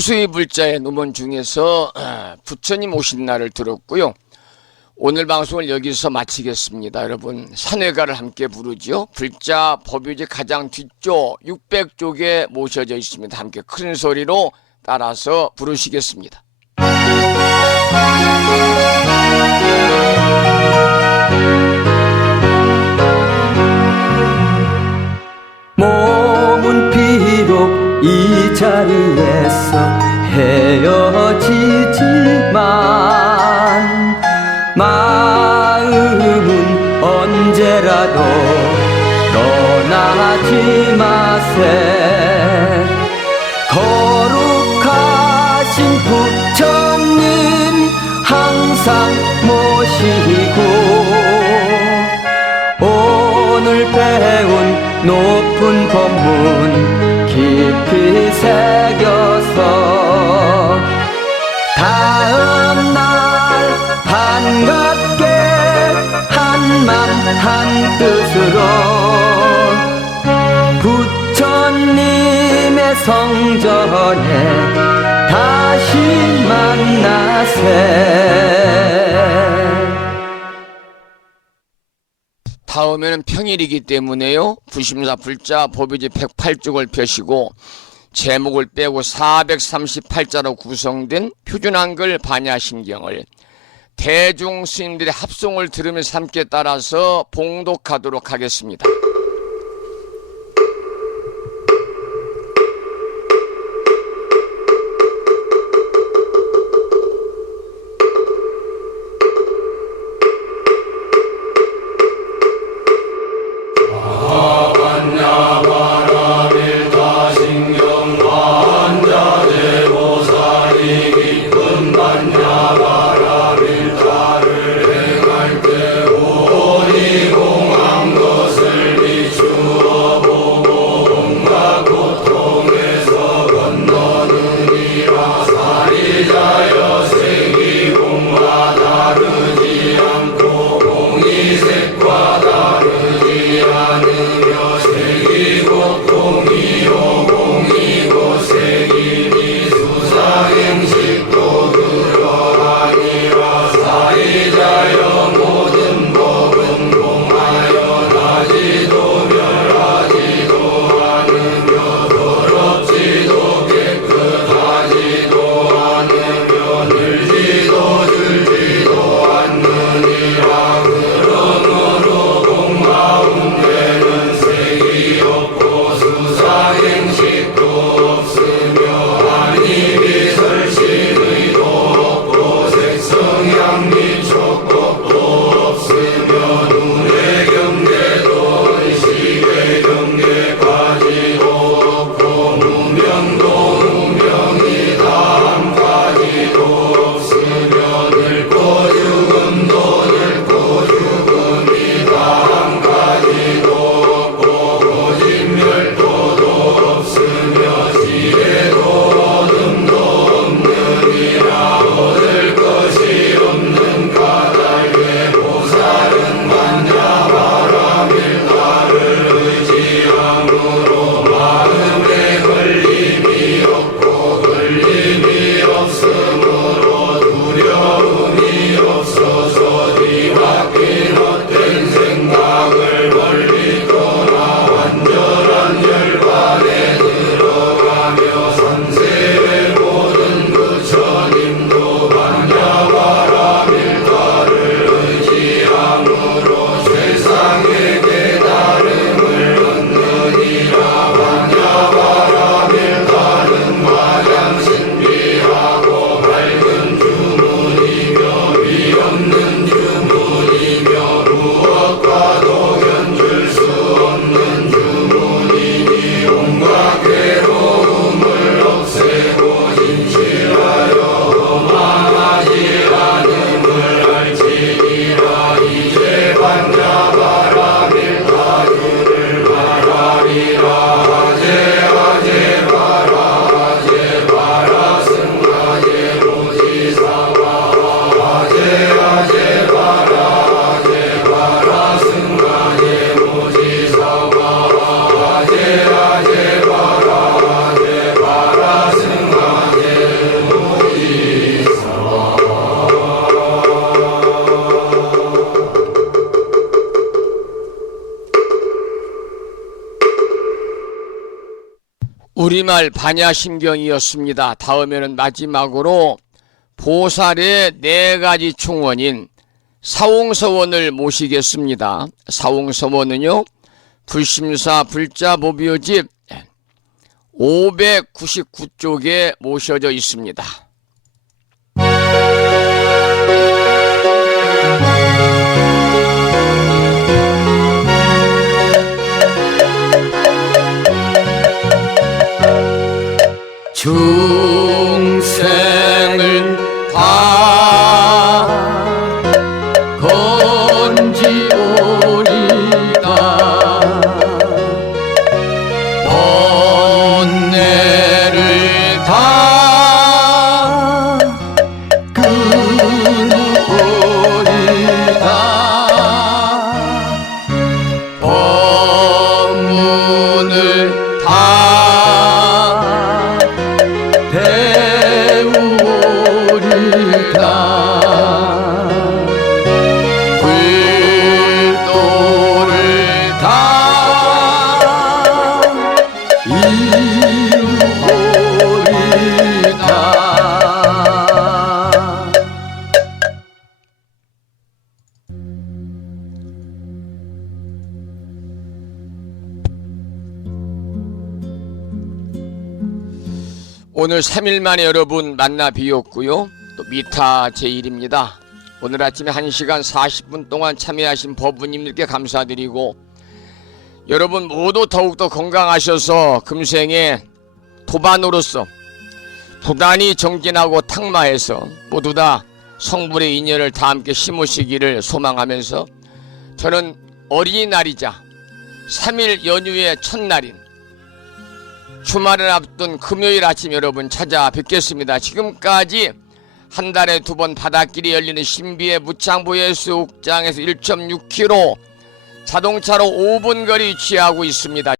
산공수의 불자의 음원 중에서 부처님 오신 날을 들었고요. 오늘 방송을 여기서 마치겠습니다. 여러분, 산회가를 함께 부르죠. 불자 법유지 가장 뒤쪽 600쪽에 모셔져 있습니다. 함께 큰 소리로 따라서 부르시겠습니다. 몸은 비록 이 자리에서 헤어지지만 마음은 언제라도 떠나지 마세. 거룩하신 부처님 항상 모시고 오늘 배운 높은 법문 깊이 새겨서 다음날 반갑게 한맘 한뜻으로 부처님의 성전에 다시 만나세. 다음에는 평일이기 때문에요. 부심사 불자 법유지 108쪽을 펴시고 제목을 빼고 438자로 구성된 표준 한글 반야심경을 대중 스님들의 합송을 들으면서 함께 따라서 봉독하도록 하겠습니다. 것을 우리말 반야심경이었습니다. 다음에는 마지막으로 보살의 4가지 충원인 사홍서원을 모시겠습니다. 사홍서원은요, 불심사 불자보비오집 599쪽에 모셔져 있습니다. 중생을 다 건지오리다 번뇌를 다 끊어오리다 법문을 다 배우리다 불도를 다 이루리다. 오늘 3일 만에 여러분 만나 뵈었고요. 또 미타 제1입니다. 오늘 아침에 1시간 40분 동안 참여하신 법부님들께 감사드리고, 여러분 모두 더욱더 건강하셔서 금생에 도반으로서 부단히 정진하고 탁마해서 모두 다 성불의 인연을 다 함께 심으시기를 소망하면서, 저는 어린이날이자 3일 연휴의 첫날인 주말을 앞둔 금요일 아침 여러분 찾아뵙겠습니다. 지금까지 한 달에 2번 바닷길이 열리는 신비의 무창보예수욕장에서 1.6km 자동차로 5분 거리 위치하고 있습니다.